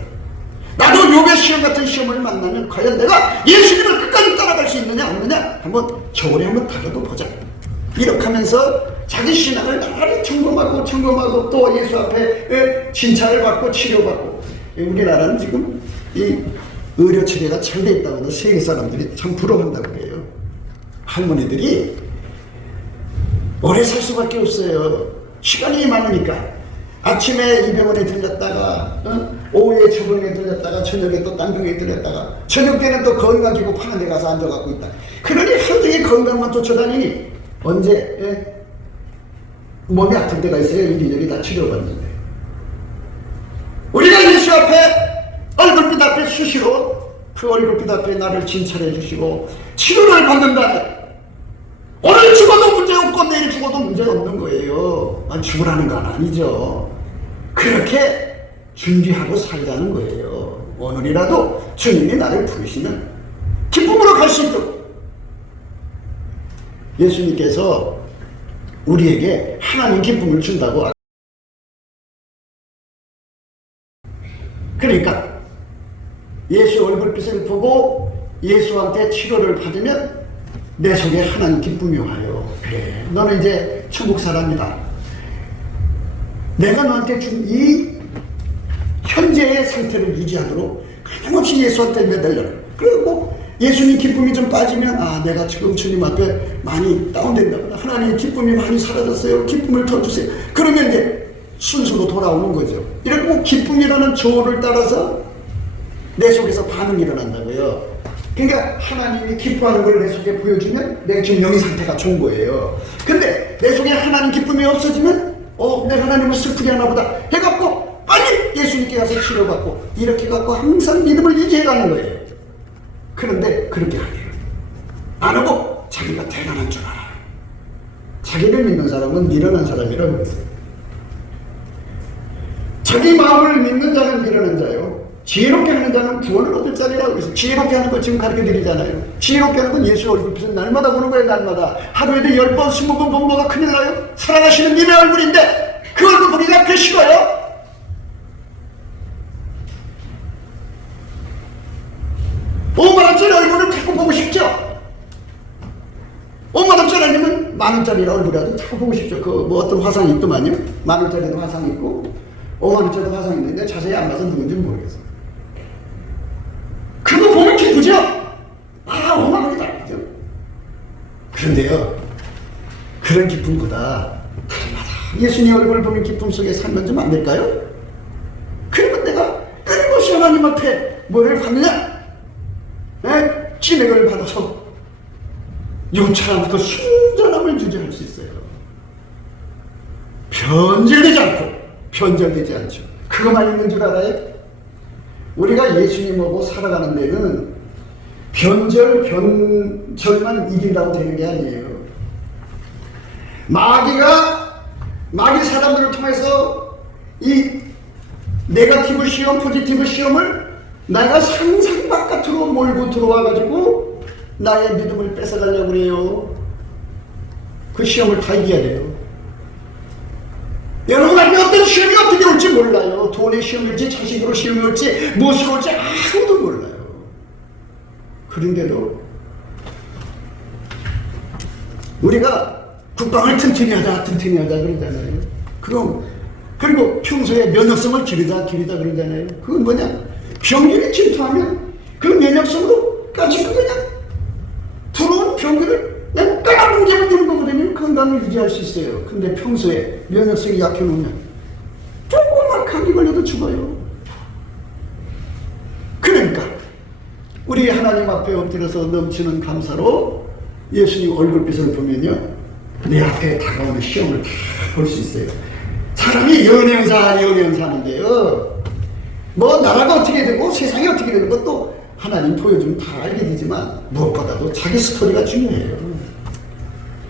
나도 욥의 시험 같은 시험을 만나면 과연 내가 예수님을 끝까지 따라갈 수 있느냐 없느냐 한번 저울에 한번 달아도 보자. 이렇게 하면서 자기 신앙을 나날이 점검하고 또 예수 앞에 진찰을 받고 치료받고. 우리나라는 지금 이 의료 체계가 잘 돼 있다고 세계 사람들이 참 부러워한다고 해요. 할머니들이 오래 살 수밖에 없어요. 시간이 많으니까. 아침에 이 병원에 들렸다가 오후에 저 병원에 들렸다가 저녁에 또 딴 병원에 들렸다가 저녁 때는 또 건강기구 파는 데 가서 앉아갖고 있다. 그러니 하루 종일 건강만 쫓아다니니 언제 몸이 아픈 데가 있어요. 이리저리 다 치료받는데. 우리가 예수 앞에 얼굴빛 앞에 수시로 그 얼굴빛 앞에 나를 진찰해 주시고 치료를 받는다면 오늘 죽어도 문제없고 내일 죽어도 문제없는 거예요. 죽으라는 건 아니죠. 그렇게 준비하고 살자는 거예요. 오늘이라도 주님이 나를 부르시면 기쁨으로 갈 수 있도록. 예수님께서 우리에게 하나님 기쁨을 준다고. 그러니까 예수 얼굴빛을 보고 예수한테 치료를 받으면 내 속에 하나님 기쁨이 와요. 그래, 너는 이제 천국 사람이다. 내가 너한테 준 이 현재의 상태를 유지하도록 끊임없이 예수한테 매달려라. 그리고 예수님 기쁨이 좀 빠지면 내가 지금 주님 앞에 많이 다운된다거나 하나님 기쁨이 많이 사라졌어요. 기쁨을 더 주세요. 그러면 이제 순수로 돌아오는 거죠. 이렇게 기쁨이라는 조를 따라서 내 속에서 반응이 일어난다고요. 그러니까 하나님이 기뻐하는 걸 내 속에 보여주면 내가 지금 영의 상태가 좋은 거예요. 근데 내 속에 하나님 기쁨이 없어지면 내가 하나님을 슬프게 하나 보다 해갖고 빨리 예수님께 가서 치료받고 이렇게 갖고 항상 믿음을 유지해가는 거예요. 그런데 그렇게 안 해요. 안 하고 자기가 대단한 줄 알아요. 자기를 믿는 사람은 미련한 사람이라고 했어요. 자기 마음을 믿는 자는 미련한 자요. 지혜롭게 하는 자는 구원을 얻을 자리라고 그래서 지혜롭게 하는 거 지금 가르쳐 드리잖아요. 지혜롭게 하는 건 예수 얼굴빛은 날마다 보는 거예요. 날마다. 하루에도 10번 20번 보면 뭐가 큰일 나요? 살아가시는 님의 얼굴인데 그 얼굴 보기가 그 싫어요? 5만원짜리 얼굴을 자꾸 보고 싶죠? 5만원짜리 아니면 만원짜리 얼굴이라도 자꾸 보고 싶죠. 그 뭐 어떤 화상이 있더만요. 만원짜리도 화상이 있고 5만원짜리도 화상이 있는데 자세히 안 봐서 누군지 모르겠어요. 그거 보면 기쁘죠? 아, 5만원이다. 그죠? 그런데요, 그런 기쁨보다 날마다 예수님 얼굴을 보는 기쁨 속에 살면 좀 안 될까요? 그러면 내가 끊임없이 하나님 앞에 뭐를 받느냐? 진액을 받아서 요처럼 그 순전함을 유지할 수 있어요. 변절되지 않죠. 그것만 있는 줄 알아요? 우리가 예수님하고 살아가는 데는 변절만 이긴다고 되는 게 아니에요. 마귀 사람들을 통해서 이 네거티브 시험, 포지티브 시험을 내가 상상 바깥으로 몰고 들어와가지고 나의 믿음을 뺏어가려고 그래요. 그 시험을 다 이겨야 돼요. 여러분 앞에 어떤 시험이 어떻게 올지 몰라요. 돈의 시험이 올지 자식으로 시험이 올지 무엇으로 올지 아무도 몰라요. 그런데도 우리가 국방을 튼튼히 하자 그러잖아요. 그리고 평소에 면역성을 기르자 그러잖아요. 그건 뭐냐? 병균이 침투하면 그 면역성으로까지 그냥 들어온 병균을 그냥 까뭉개면 되는 거거든요. 건강을 유지할 수 있어요. 근데 평소에 면역성이 약해놓으면 조금만 감기 걸려도 죽어요. 그러니까 우리 하나님 앞에 엎드려서 넘치는 감사로 예수님 얼굴빛을 보면요, 내 앞에 다가오는 시험을 다 볼 수 있어요. 사람이 연애연사 하는데요, 뭐 나라가 어떻게 되고 세상이 어떻게 되는 것도 하나님 보여주면 다 알게 되지만 무엇보다도 자기 스토리가 중요해요.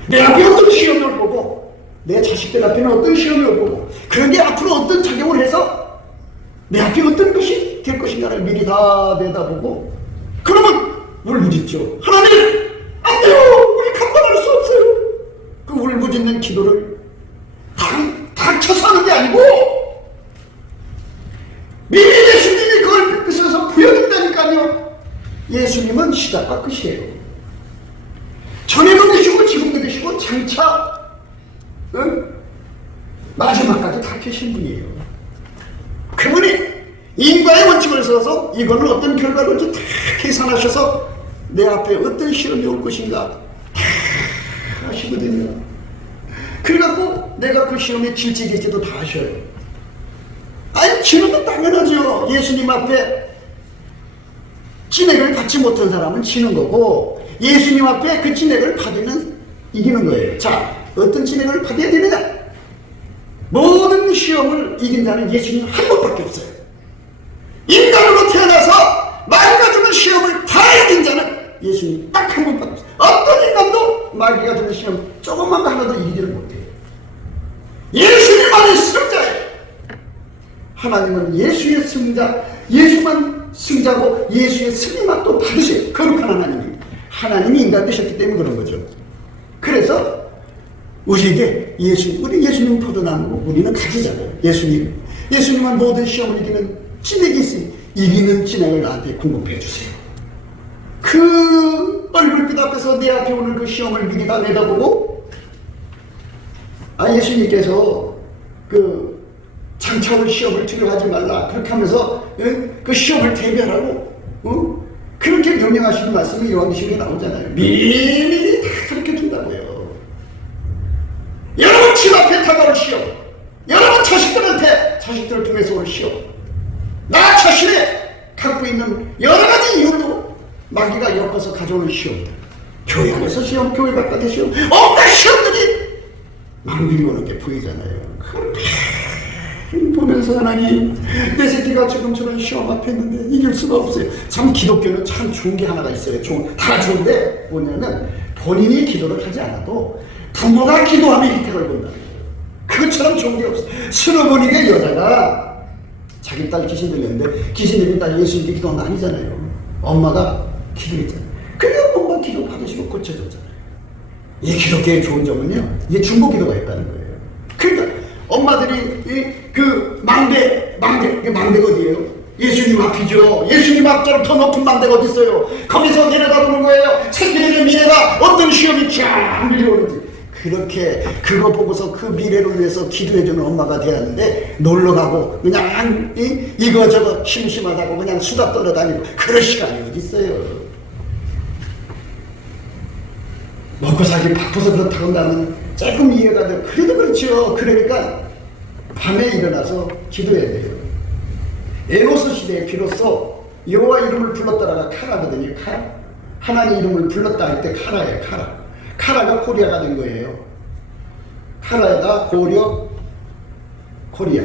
내 앞에 어떤 시험이 올 거고 내 자식들 앞에는 어떤 시험이 올 거고 그런 게 앞으로 어떤 작용을 해서 내 앞에 어떤 것이 될 것인가를 미리 다 내다보고 그러면 울부짖죠. 하나님 안 돼요. 우리 감당할 수 없어요. 그 울부짖는 기도를 닥쳐서 하는 게 아니고 미리 예수님이 그걸 뺏어서 부여준다니까요. 예수님은 시작과 끝이에요. 전에도 계시고 지금도 계시고 장차 마지막까지 다 계신 분이에요. 그분이 인과의 원칙을 써서 이거는 어떤 결과를 올지 다 계산하셔서 내 앞에 어떤 시험이 올 것인가 다 하시거든요. 그래갖고 내가 그 시험에 질지 객지도 다 하셔요. 아니 지는 건 당연하죠. 예수님 앞에 진액을 받지 못한 사람은 지는 거고 예수님 앞에 그 진액을 받으면 이기는 거예요. 자, 어떤 진액을 받아야 되느냐? 모든 시험을 이긴 자는 예수님 한 분밖에 없어요. 인간으로 태어나서 마귀가 주는 시험을 다 이긴 자는 예수님 딱 한 분밖에 없어요. 어떤 인간도 마귀가 주는 시험 조금만 하나도 이기지를 못해요. 예수님만이 승자예요. 하나님은 예수의 승자, 예수만 승자고 예수의 승리만 또 받으세요. 거룩한 하나님입니다. 하나님이 인간 되셨기 때문에 그런 거죠. 그래서 우리에게 우리 예수님 포도나무고 우리는 가지잖아요. 예수님은 모든 시험을 이기는 진액이 있으니 이기는 진액을 나한테 공급해 주세요. 그 얼굴빛 앞에서 내 앞에 오는 그 시험을 미리 다 내다보고 예수님께서 그 장차올 시험을 두려워하지 말라 그렇게 하면서 그 시험을 대비하라고 그렇게 명령하시는 말씀이 요한계시록에 나오잖아요. 미리 다 그렇게 준다고요. 여러분 집 앞에 다가올 시험, 여러분 자식들을 통해서 올 시험, 나 자신의 갖고 있는 여러 가지 이유로 마귀가 엮어서 가져오는 시험들, 교회 안에서 시험, 교회 바깥의 시험, 온갖 시험들이 망들이 오는 게 보이잖아요. 보면서 하나님, 내 새끼가 지금 저런 시험 앞에 있는데 이길 수가 없어요. 참 기독교는 참 좋은 게 하나가 있어요. 다 좋은데 뭐냐면 본인이 기도를 하지 않아도 부모가 기도하면 혜택을 본다는 거예요. 그것처럼 좋은 게 없어요. 스노보니의 여자가 자기 딸 귀신 들렸는데 귀신 들린 딸이 예수님께 기도한 거 아니잖아요. 엄마가 기도했잖아요. 그래야 엄마 기도 받으시고 고쳐졌잖아요. 이 기독교의 좋은 점은요, 이게 중보 기도가 있다는 거예요. 그러니까 엄마들이 그 망대가 어디예요? 예수님 앞이죠. 예수님 앞처럼 더 높은 망대가 어디 있어요? 거기서 내려다 보는 거예요. 새끼들의 미래가 어떤 시험이 쫙 밀려오는지. 그렇게 그거 보고서 그 미래를 위해서 기도해주는 엄마가 되었는데, 놀러가고 그냥 이거저거 심심하다고 그냥 수다 떨어다니고 그럴 시간이 어디 있어요. 먹고 살기 바빠서 그렇다고 한다면 조금 이해가 돼요. 그래도 그렇죠. 그러니까 밤에 일어나서 기도해야 돼요. 에노스 시대에 비로소 여호와 이름을 불렀다라가 카라거든요. 카라. 하나님 이름을 불렀다 할 때 카라예요. 카라가 코리아가 된 거예요. 카라가 코리아.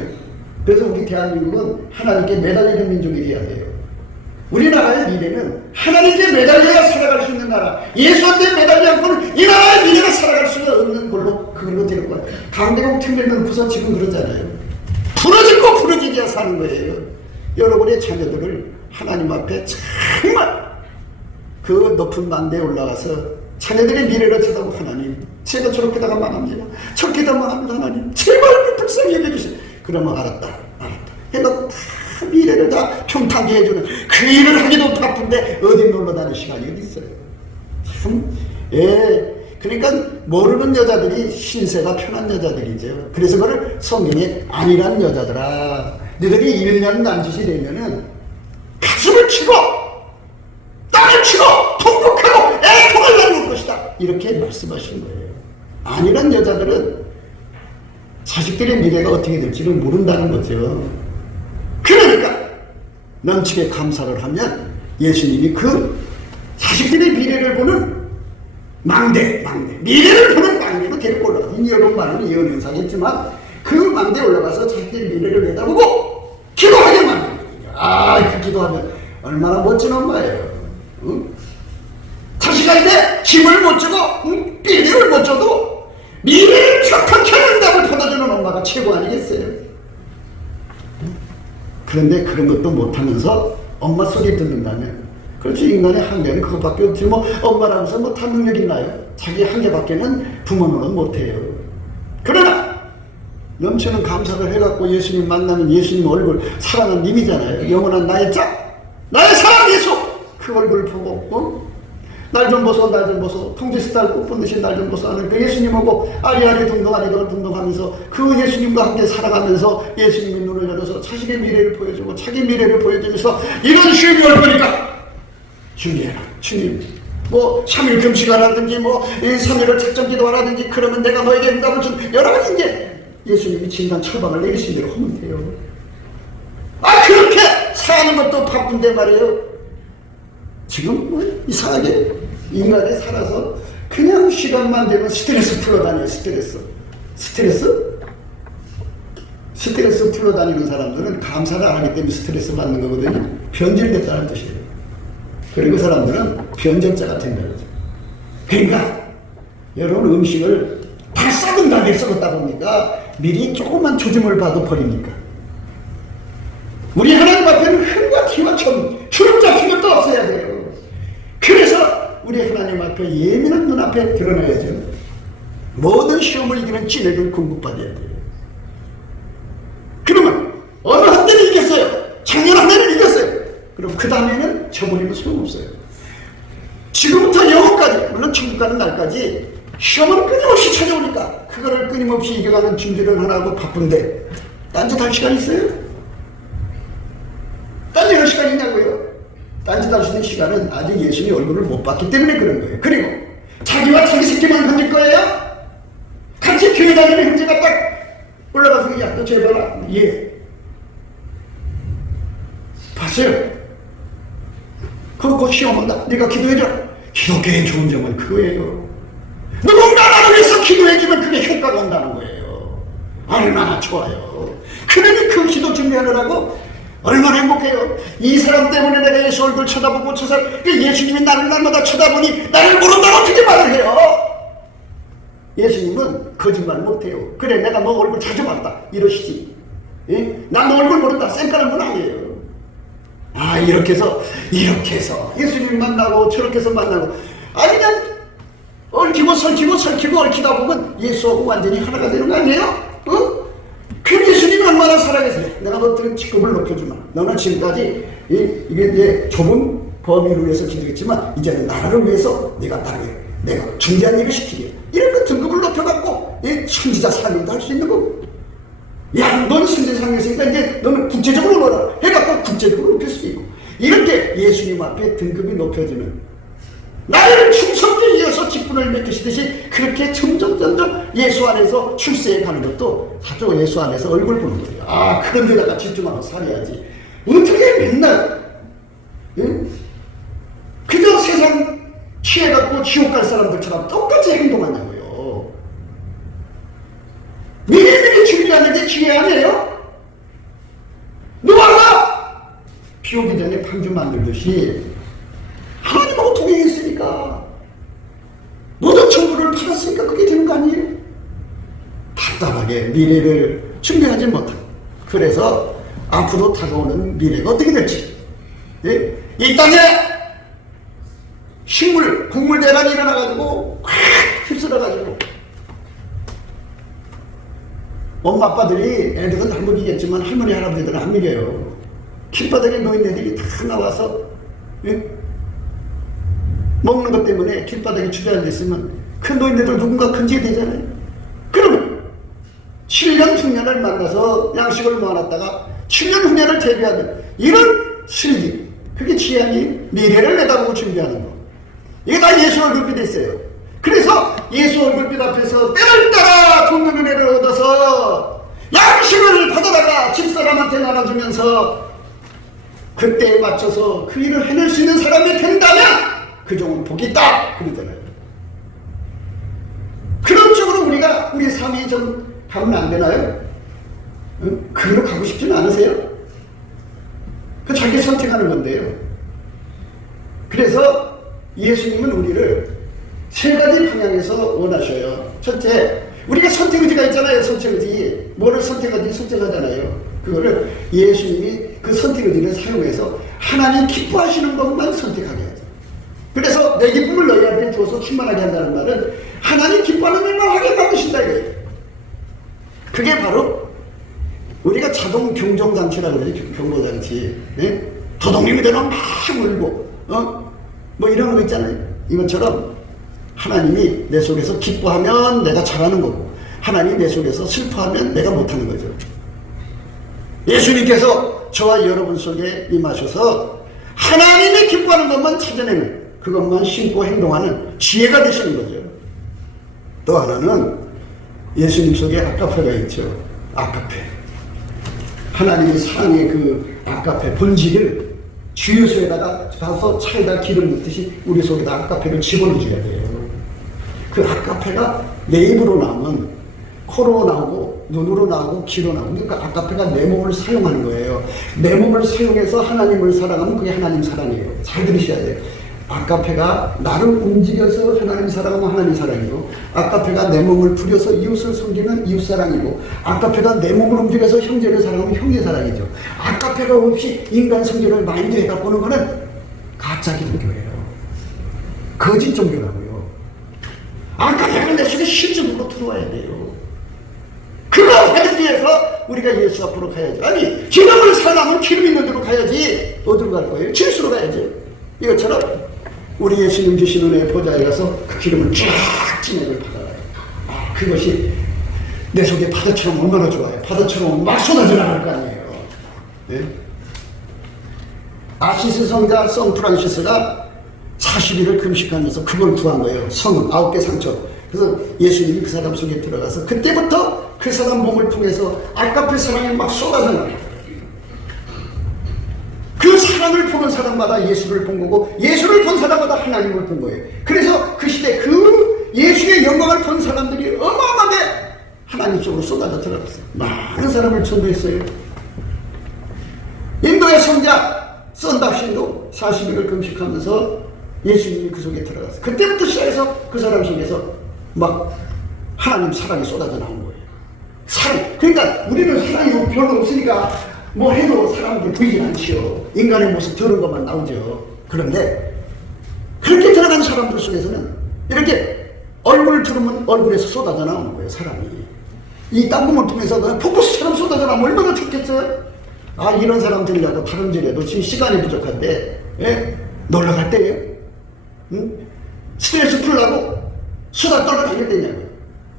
그래서 우리 대한민국은 하나님께 매달리는 민족이 돼야 돼요. 우리나라의 미래는 하나님께 매달려야 살아갈 수 있는 나라, 예수한테 매달리지 않고는 이 나라의 미래가 살아갈 수가 없는 걸로, 그걸로 될 거예요. 강대국 특별면 부서 지금 그러잖아요. 부러지고 부러지게 사는 거예요. 여러분의 자녀들을 하나님 앞에 정말 그 높은 망대에 올라가서 자녀들의 미래를 쳐다보고, 하나님 제가 저렇게다가 망합니다, 저렇게다 망합니다, 하나님 제발 불쌍히 여겨주세요. 그러면 알았다 해놓고 다 미래를 다 평탄하게 해주는 그 일을 하기도 바쁜데 어디 놀러 다닐 시간이 어디 있어요. 참, 그러니까 모르는 여자들이 신세가 편한 여자들이죠. 그래서 그걸 성경에 아니란 여자들아, 너희들이 1년 난짓이 되면은 가슴을 치고 땅을 치고 통곡하고 애통을 나눌 것이다, 이렇게 말씀하신 거예요. 아니란 여자들은 자식들의 미래가 어떻게 될지를 모른다는 거죠. 그러니까 넘치게 감사를 하면 예수님이 그 자식들의 미래를 보는 미래를 보는 망대로 데리고 올라가서, 여러분 말은 예언행사겠지만 그 망대에 올라가서 자식들의 미래를 내다보고 기도하게 만드는 거예요. 그 기도하면 얼마나 멋진 엄마예요. 응? 자식한테 힘을 못 주고 삐리를 못 줘도 미래를 펴펴 하는 답을 받아주는 엄마가 최고 아니겠어요? 그런데 그런 것도 못하면서 엄마 소리 듣는다면, 그렇지, 인간의 한계는 그것밖에 없지. 뭐 엄마라면서 뭐 다 능력 있나요? 자기 한계밖에는 부모는 못해요. 그러나 넘치는 감사를 해갖고 예수님 만나면 예수님 얼굴, 사랑하는 님이잖아요. 영원한 나의 나의 사랑 예수, 그 얼굴을 보고 날 좀 보소 통지스탈 꽃본 듯이 날 좀 보소 하는 그 예수님하고 아리아리 동동하면서 그 예수님과 함께 살아가면서 예수님이 눈을 열어서 자식의 미래를 보여주고 자기 미래를 보여주면서 이런 시험이 올 거니까 준비해라. 주님, 뭐 3일 금식하라든지 뭐 3일을 작정기도하라든지, 그러면 내가 너에게 응답을 준 여러 가지 이제 예수님이 진단 처방을 내리신 대로 하면 돼요. 그렇게 사는 것도 바쁜데 말이에요. 지금 뭐 이상하게 인간에 살아서 그냥 시간만 되면 스트레스 풀러 다녀요. 스트레스 풀러 다니는 사람들은 감사를 안 하기 때문에 스트레스 받는 거거든요. 변질됐다는 뜻이에요. 그리고 그 사람들은 변절자 같은 거죠. 그러니까 여러분, 음식을 다 썩은 다음에 썩었다 보니까 미리 조금만 조짐을 봐도 버립니까? 우리 하나님 앞에는 흠과 티와 주름 잡힌 것도 없어야 돼요. 그래서 우리 하나님 앞에 예민한 눈앞에 드러나야죠. 모든 시험을 이기는 지혜를 공급받아야 돼요. 그러면 어느 한때는 이겼어요. 작년 한 해는 이겼어요. 그럼 그 다음에는 저버리면 소용없어요. 지금부터 영원까지, 물론 천국 가는 날까지 시험은 끊임없이 찾아오니까 그거를 끊임없이 이겨가는 준비를 하나하고 바쁜데 딴짓할 시간 있어요? 딴짓할 시간 있냐고요? 딴짓할 수 있는 시간은 아직 예수님의 얼굴을 못 봤기 때문에 그런 거예요. 그리고 자기와 자기 새끼만 건질 거예요? 같이 교회 다니는 형제가 딱 올라가서, 야, 너 죄 봐라. 예. 봤어요? 그거 시험한다. 네가 기도해줘. 기독교의 좋은 점은 그거예요. 누군가 나를 위해서 기도해주면 그게 효과가 온다는 거예요. 얼마나 좋아요. 그러니 그 기도 준비하느라고 얼마나 행복해요. 이 사람 때문에 내가 예수 얼굴 쳐다보고 예수님이 나를 날마다 쳐다보니 나를 모른다고 어떻게 말을 해요? 예수님은 거짓말 못해요. 그래, 내가 너 얼굴 자주 봤다 이러시지. 예? 난 얼굴 모른다. 쌩까는 분 아니에요. 아, 이렇게 해서 예수님 만나고 저렇게 해서 만나고, 아니 그냥 얽히고 얽히다 보면 예수하고 완전히 하나가 되는 거 아니에요? 어? 그 예수님이 얼마나 사랑했어요. 내가 너들의 직급을 높여주마. 너는 지금까지 이게 이제 좁은 범위를 위해서 기도했지만 이제는 나라를 위해서 내가 중대한 일을 시키게. 이런 거 등급을 높여갖고 선지자 사명도 할 수 있는 거고. 야, 넌 선지자 사명했으니까 이제 너는 국제적으로 놀아라 해갖고 국제적으로 높일 수 있고. 이렇게 예수님 앞에 등급이 높여지는, 나를 충성되게 이어서 직분을 맡기시듯이 그렇게 점점 예수 안에서 출세해 가는 것도 사도 예수 안에서 얼굴 보는 거예요. 아, 그런 데다가 집중하고 살아야지. 어떻게 맨날 그저 세상 취해갖고 지옥 갈 사람들처럼 똑같이 행동하냐고요. 미리미리 준비하는 게 지혜 아니에요? 노아가 비 오기 전에 방주 만들듯이 하나님하고 동행했으니까, 모든 정보를 받았으니까 그게 되는 거 아니에요? 답답하게 미래를 준비하지 못하고, 그래서 앞으로 다가오는 미래가 어떻게 될지, 예? 이 땅에 곡물 대란이 일어나가지고 확 휩쓸어가지고, 엄마 아빠들이, 애들은 다 먹이겠지만 할머니 할아버지들은 안 먹여요. 길바닥에 노인네들이 다 나와서, 예? 먹는 것 때문에 길바닥에 주저앉아 있으면 그 노인네들 누군가 건지게 되잖아요. 그러면 7년 흉년을 만나서 양식을 모아놨다가 7년 흉년을 대비하는 이런 슬기, 그게 지혜 아니에요? 미래를 내다보고 준비하는 거. 이게 다 예수 얼굴빛에 있어요. 그래서 예수 얼굴빛 앞에서 때를 따라 돕는 은혜를 얻어서 양식을 받아다가 집사람한테 나눠주면서 그때에 맞춰서 그 일을 해낼 수 있는 사람이 된다면 그 종은 복이 있다 그러잖아요. 그런 쪽으로 우리 삶이 좀 가면 안 되나요? 응? 그대로 가고 싶지는 않으세요? 그 자기 선택하는 건데요. 그래서 예수님은 우리를 세 가지 방향에서 원하셔요. 첫째, 우리가 선택의지가 있잖아요. 선택의지. 뭐를 선택하든지 선택하잖아요. 그거를 예수님이 그 선택의지를 사용해서 하나님 기뻐하시는 것만 선택하게 하죠. 그래서 내 기쁨을 너희한테 주어서 충만하게 한다는 말은 하나님 기뻐하는 일만 하게 만드신다 이거예요. 그게 바로 우리가 자동 경종장치라고 그러죠. 경보장치. 네? 도둑님이 되면 막 울고 뭐 이런 거 있잖아요. 이것처럼 하나님이 내 속에서 기뻐하면 내가 잘하는 거고, 하나님이 내 속에서 슬퍼하면 내가 못하는 거죠. 예수님께서 저와 여러분 속에 임하셔서 하나님이 기뻐하는 것만 찾아내는, 그것만 심고 행동하는 지혜가 되시는 거죠. 또 하나는 예수님 속에 아까페가 있죠. 아까페. 하나님의 사랑의 그 아까페 본질을 주유소에다가 가서 차에다 기름 붓듯이 우리 속에다 아까페를 집어넣어줘야 돼요. 그 아까페가 내 입으로 나오면 코로 나오고 눈으로 나오고 귀로 나오고, 그러니까 아까페가 내 몸을 사용하는 거예요. 내 몸을 사용해서 하나님을 사랑하면 그게 하나님 사랑이에요. 잘 들으셔야 돼요. 아까페가 나를 움직여서 하나님 사랑하면 하나님 사랑이고, 아까페가 내 몸을 부려서 이웃을 섬기면 이웃 사랑이고, 아까페가 내 몸을 움직여서 형제를 사랑하면 형제 사랑이죠. 아까페가 없이 인간 성질을 마인드 해갖고는 거는 가짜 기독교예요. 거짓 종교라고요. 아까페는 내 속에 실증으로 들어와야 돼요. 그거 하기 위해서 우리가 예수 앞으로 가야지. 아니, 기름을 사려면 기름 있는 데로 가야지. 어디로 갈 거예요? 질수로 가야지. 이것처럼 우리 예수님 주신 은혜의 보좌에 가서 그 기름을 쫙 진액을 받아요. 아, 그것이 내 속에 바다처럼 얼마나 좋아요. 바다처럼 막 쏟아져 나갈 거 아니에요. 네? 아시스 성자 성 프란시스가 40일을 금식하면서 그걸 구한 거예요. 성은 9개 상처. 그래서 예수님이 그 사람 속에 들어가서 그때부터 그 사람 몸을 통해서 아까페 사랑이 막 쏟아져 나가요. 그 사랑을 보는 사람마다 예수를 본 거고, 예수를 본 사람마다 하나님을 본 거예요. 그래서 그 시대 그 예수의 영광을 본 사람들이 어마어마하게 하나님 쪽으로 쏟아져 들어갔어요. 많은 사람을 전도했어요. 인도의 성자 썬닥신도 40일을 금식하면서 예수님이 그 속에 들어갔어요. 그때부터 시작해서 그 사람 속에서 막 하나님 사랑이 쏟아져 나온 거예요. 그러니까 우리는 사랑이 별로 없으니까 뭐 해도 사람한테 보이진 않지요. 인간의 모습 저런 것만 나오죠. 그런데 그렇게 들어간 사람들 속에서는 이렇게 얼굴을 들으면 얼굴에서 쏟아져 나오는 거예요. 사람이 이 땅구멍을 통해서 폭포수처럼 쏟아져 나오면 얼마나 좋겠어요. 아, 이런 사람들이라도 다름질해도 지금 시간이 부족한데, 예? 놀러 갈 때예요. 응? 스트레스 풀라고 수다 떨어 다닐 때냐고요.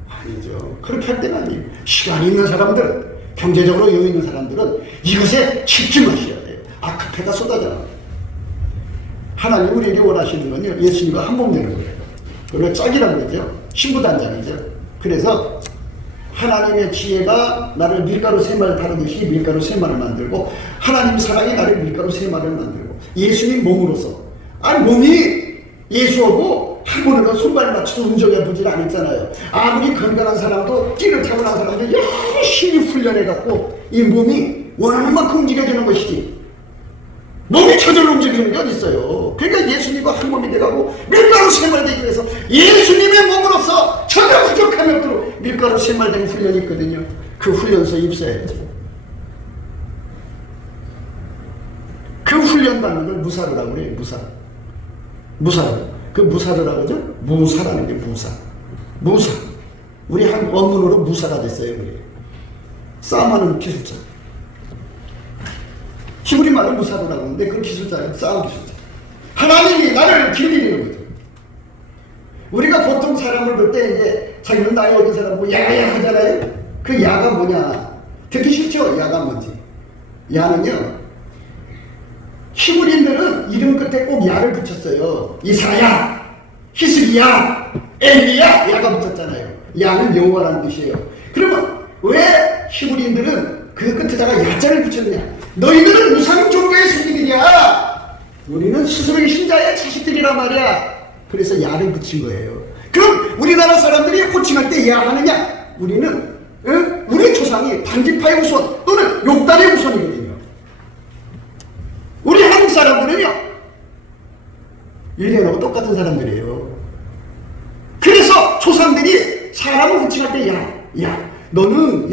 아니죠. 그렇게 할 때는 아니에요. 시간이 있는 사람들은, 경제적으로 여유 있는 사람들은 이것에 집중하셔야 돼요. 아카페가 쏟아져 나와요. 하나님 우리에게 원하시는 건요, 예수님과 한 몸 되는 거예요. 그걸 짝이라고 그러죠. 신부단장이죠. 그래서 하나님의 지혜가 나를 밀가루 세 마리 다루듯이 밀가루 세 마리를 만들고, 하나님 사랑이 나를 밀가루 세 마리를 만들고, 예수님 몸으로서, 아니 몸이 예수하고 한 번으로 손발을 맞춰서 운전해 보질 않았잖아요. 아무리 건강한 사람도, 끼를 타고난 사람도 열심히 훈련해갖고 이 몸이 원하는 만큼 움직여지는 것이지, 몸이 저절로 움직이는 게 어디 있어요. 그러니까 예수님과 한 몸이 돼가고 밀가루 세 마리 되기 위해서 예수님의 몸으로서 전혀 부족함이 없도록 밀가루 세 마리 되는 훈련이 있거든요. 그 훈련소에 입사해야죠. 그 훈련 받는 걸 무사르라고 그래요. 무사르. 그 무사르라고 하죠. 무사라는 게 무사. 우리 한 원문으로 무사가 됐어요. 우리 싸움하는 기술자. 히브리 말은 무사르라고 하는데 그 기술자예요. 싸움 기술자. 하나님이 나를 길들이는 거죠. 우리가 보통 사람을 볼 때 이제 자기는 나이 어린 사람 보고 야야 하잖아요. 그 야가 뭐냐? 듣기 싫죠? 야가 뭔지. 야는요, 히브리인들은 이름 끝에 꼭 야를 붙였어요. 이사야, 히스기야, 엘리야, 야가 붙었잖아요. 야는 여호와라는 뜻이에요. 그러면 왜 히브리인들은 그 끝에다가 야자를 붙였느냐? 너희들은 우상 종교의 손님이냐? 우리는 스스로의 신자의 자식들이란 말이야. 그래서 야를 붙인 거예요. 그럼 우리나라 사람들이 호칭할 때 야 하느냐? 우리는 우리 조상이 반지파의 후손 또는 욕단의 후손이거든요. 우리 한국 사람들은요, 일본하고 똑같은 사람들이에요. 그래서 조상들이 사람을 호칭할 때 너는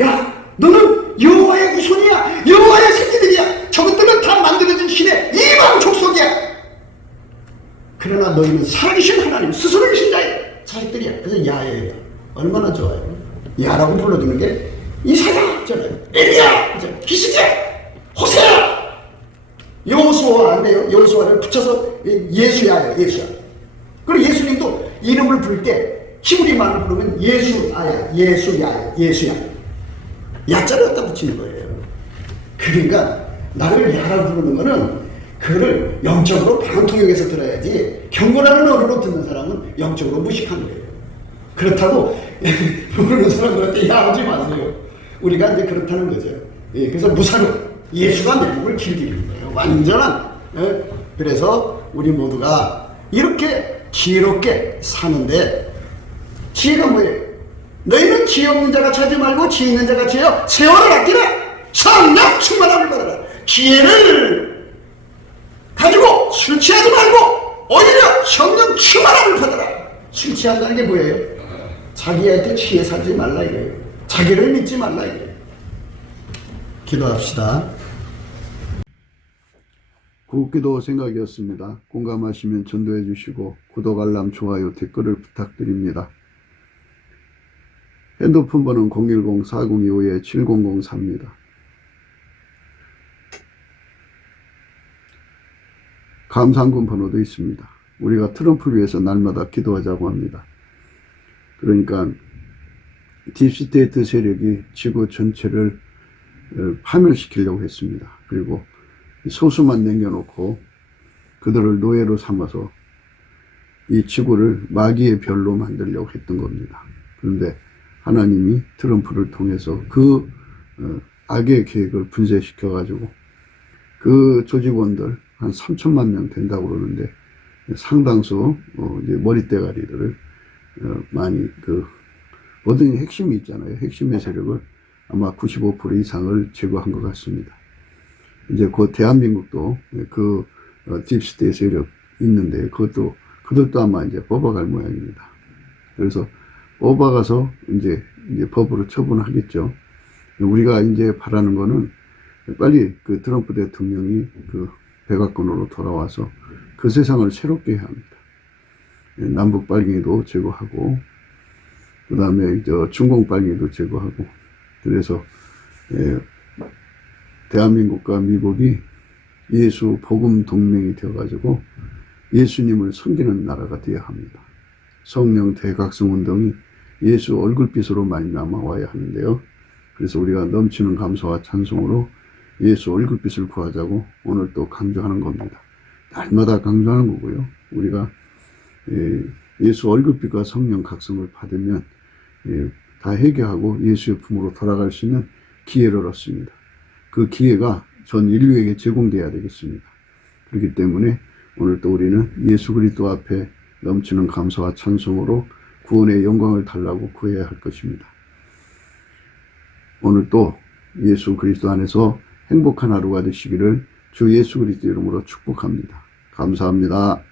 여호와의 후손이야, 여호와의 새끼들이야. 저것들은 다 만들어진 신의 이방 족속이야. 그러나 너희는 살아계신 하나님 스스로의 신자의 자식들이야. 그래서 야예요. 얼마나 좋아요. 야라고 불러주는 게 이사야잖아요. 엘리야, 히스기야, 호세야. 여호수아 안 돼요. 여호수아를 붙여서 예수야예요. 예수야. 그리고 예수님도 이름을 부를 때 히브리말을 부르면 예수야. 야자를 갖다 붙이는 거예요. 그러니까 나를 야라고 부르는 거는 그거를 영적으로 방통역에서 들어야지, 경건하는 어른으로 듣는 사람은 영적으로 무식한 거예요. 그렇다고 부르는 사람들한테 야 하지 마세요. 우리가 이제 그렇다는 거죠. 예, 그래서 무사로 예수가 내 몸을 길들이는 거예요. 완전한. 그래서 우리 모두가 이렇게 지혜롭게 사는데, 지혜가 뭐예요? 너희는 지혜 없는 자같이 하지 말고 지혜 있는 자같이 해요. 세월을 아끼라. 성령 충만함을 받아라. 지혜를 가지고 술 취하지 말고 오히려 성령 충만함을 받아라. 술 취한다는 게 뭐예요? 자기한테 취해 살지 말라 이거예요. 자기를 믿지 말라 이거예요. 기도합시다. 구기도 생각이었습니다. 공감하시면 전도해 주시고 구독, 알람, 좋아요, 댓글을 부탁드립니다. 핸드폰 번호는 010-4025-7004입니다. 감상금 번호도 있습니다. 우리가 트럼프를 위해서 날마다 기도하자고 합니다. 그러니까 딥스테이트 세력이 지구 전체를 파멸시키려고 했습니다. 그리고 소수만 남겨놓고 그들을 노예로 삼아서 이 지구를 마귀의 별로 만들려고 했던 겁니다. 그런데 하나님이 트럼프를 통해서 그 악의 계획을 분쇄시켜 가지고 그 조직원들 한 3천만 명 된다고 그러는데 상당수 이제 머리대가리들을 많이 어떤 핵심이 있잖아요. 핵심의 세력을 아마 95% 이상을 제거한 것 같습니다. 이제 그 대한민국도 그 딥스테이 세력 있는데 그들도 아마 이제 뽑아갈 모양입니다. 그래서 뽑아가서 이제 법으로 처분하겠죠. 우리가 이제 바라는 거는 빨리 그 트럼프 대통령이 그 백악관으로 돌아와서 그 세상을 새롭게 해야 합니다. 남북 빨갱이도 제거하고, 그 다음에 중공 빨갱이도 제거하고, 그래서 대한민국과 미국이 예수 복음 동맹이 되어가지고 예수님을 섬기는 나라가 되어야 합니다. 성령 대각성 운동이 예수 얼굴빛으로 말미암아 와야 하는데요. 그래서 우리가 넘치는 감사와 찬송으로 예수 얼굴빛을 구하자고 오늘 또 강조하는 겁니다. 날마다 강조하는 거고요. 우리가 예수 얼굴빛과 성령 각성을 받으면 다 해결하고 예수의 품으로 돌아갈 수 있는 기회를 얻습니다. 그 기회가 전 인류에게 제공돼야 되겠습니다. 그렇기 때문에 오늘 또 우리는 예수 그리스도 앞에 넘치는 감사와 찬송으로 구원의 영광을 달라고 구해야 할 것입니다. 오늘 또 예수 그리스도 안에서 행복한 하루가 되시기를 주 예수 그리스도 이름으로 축복합니다. 감사합니다.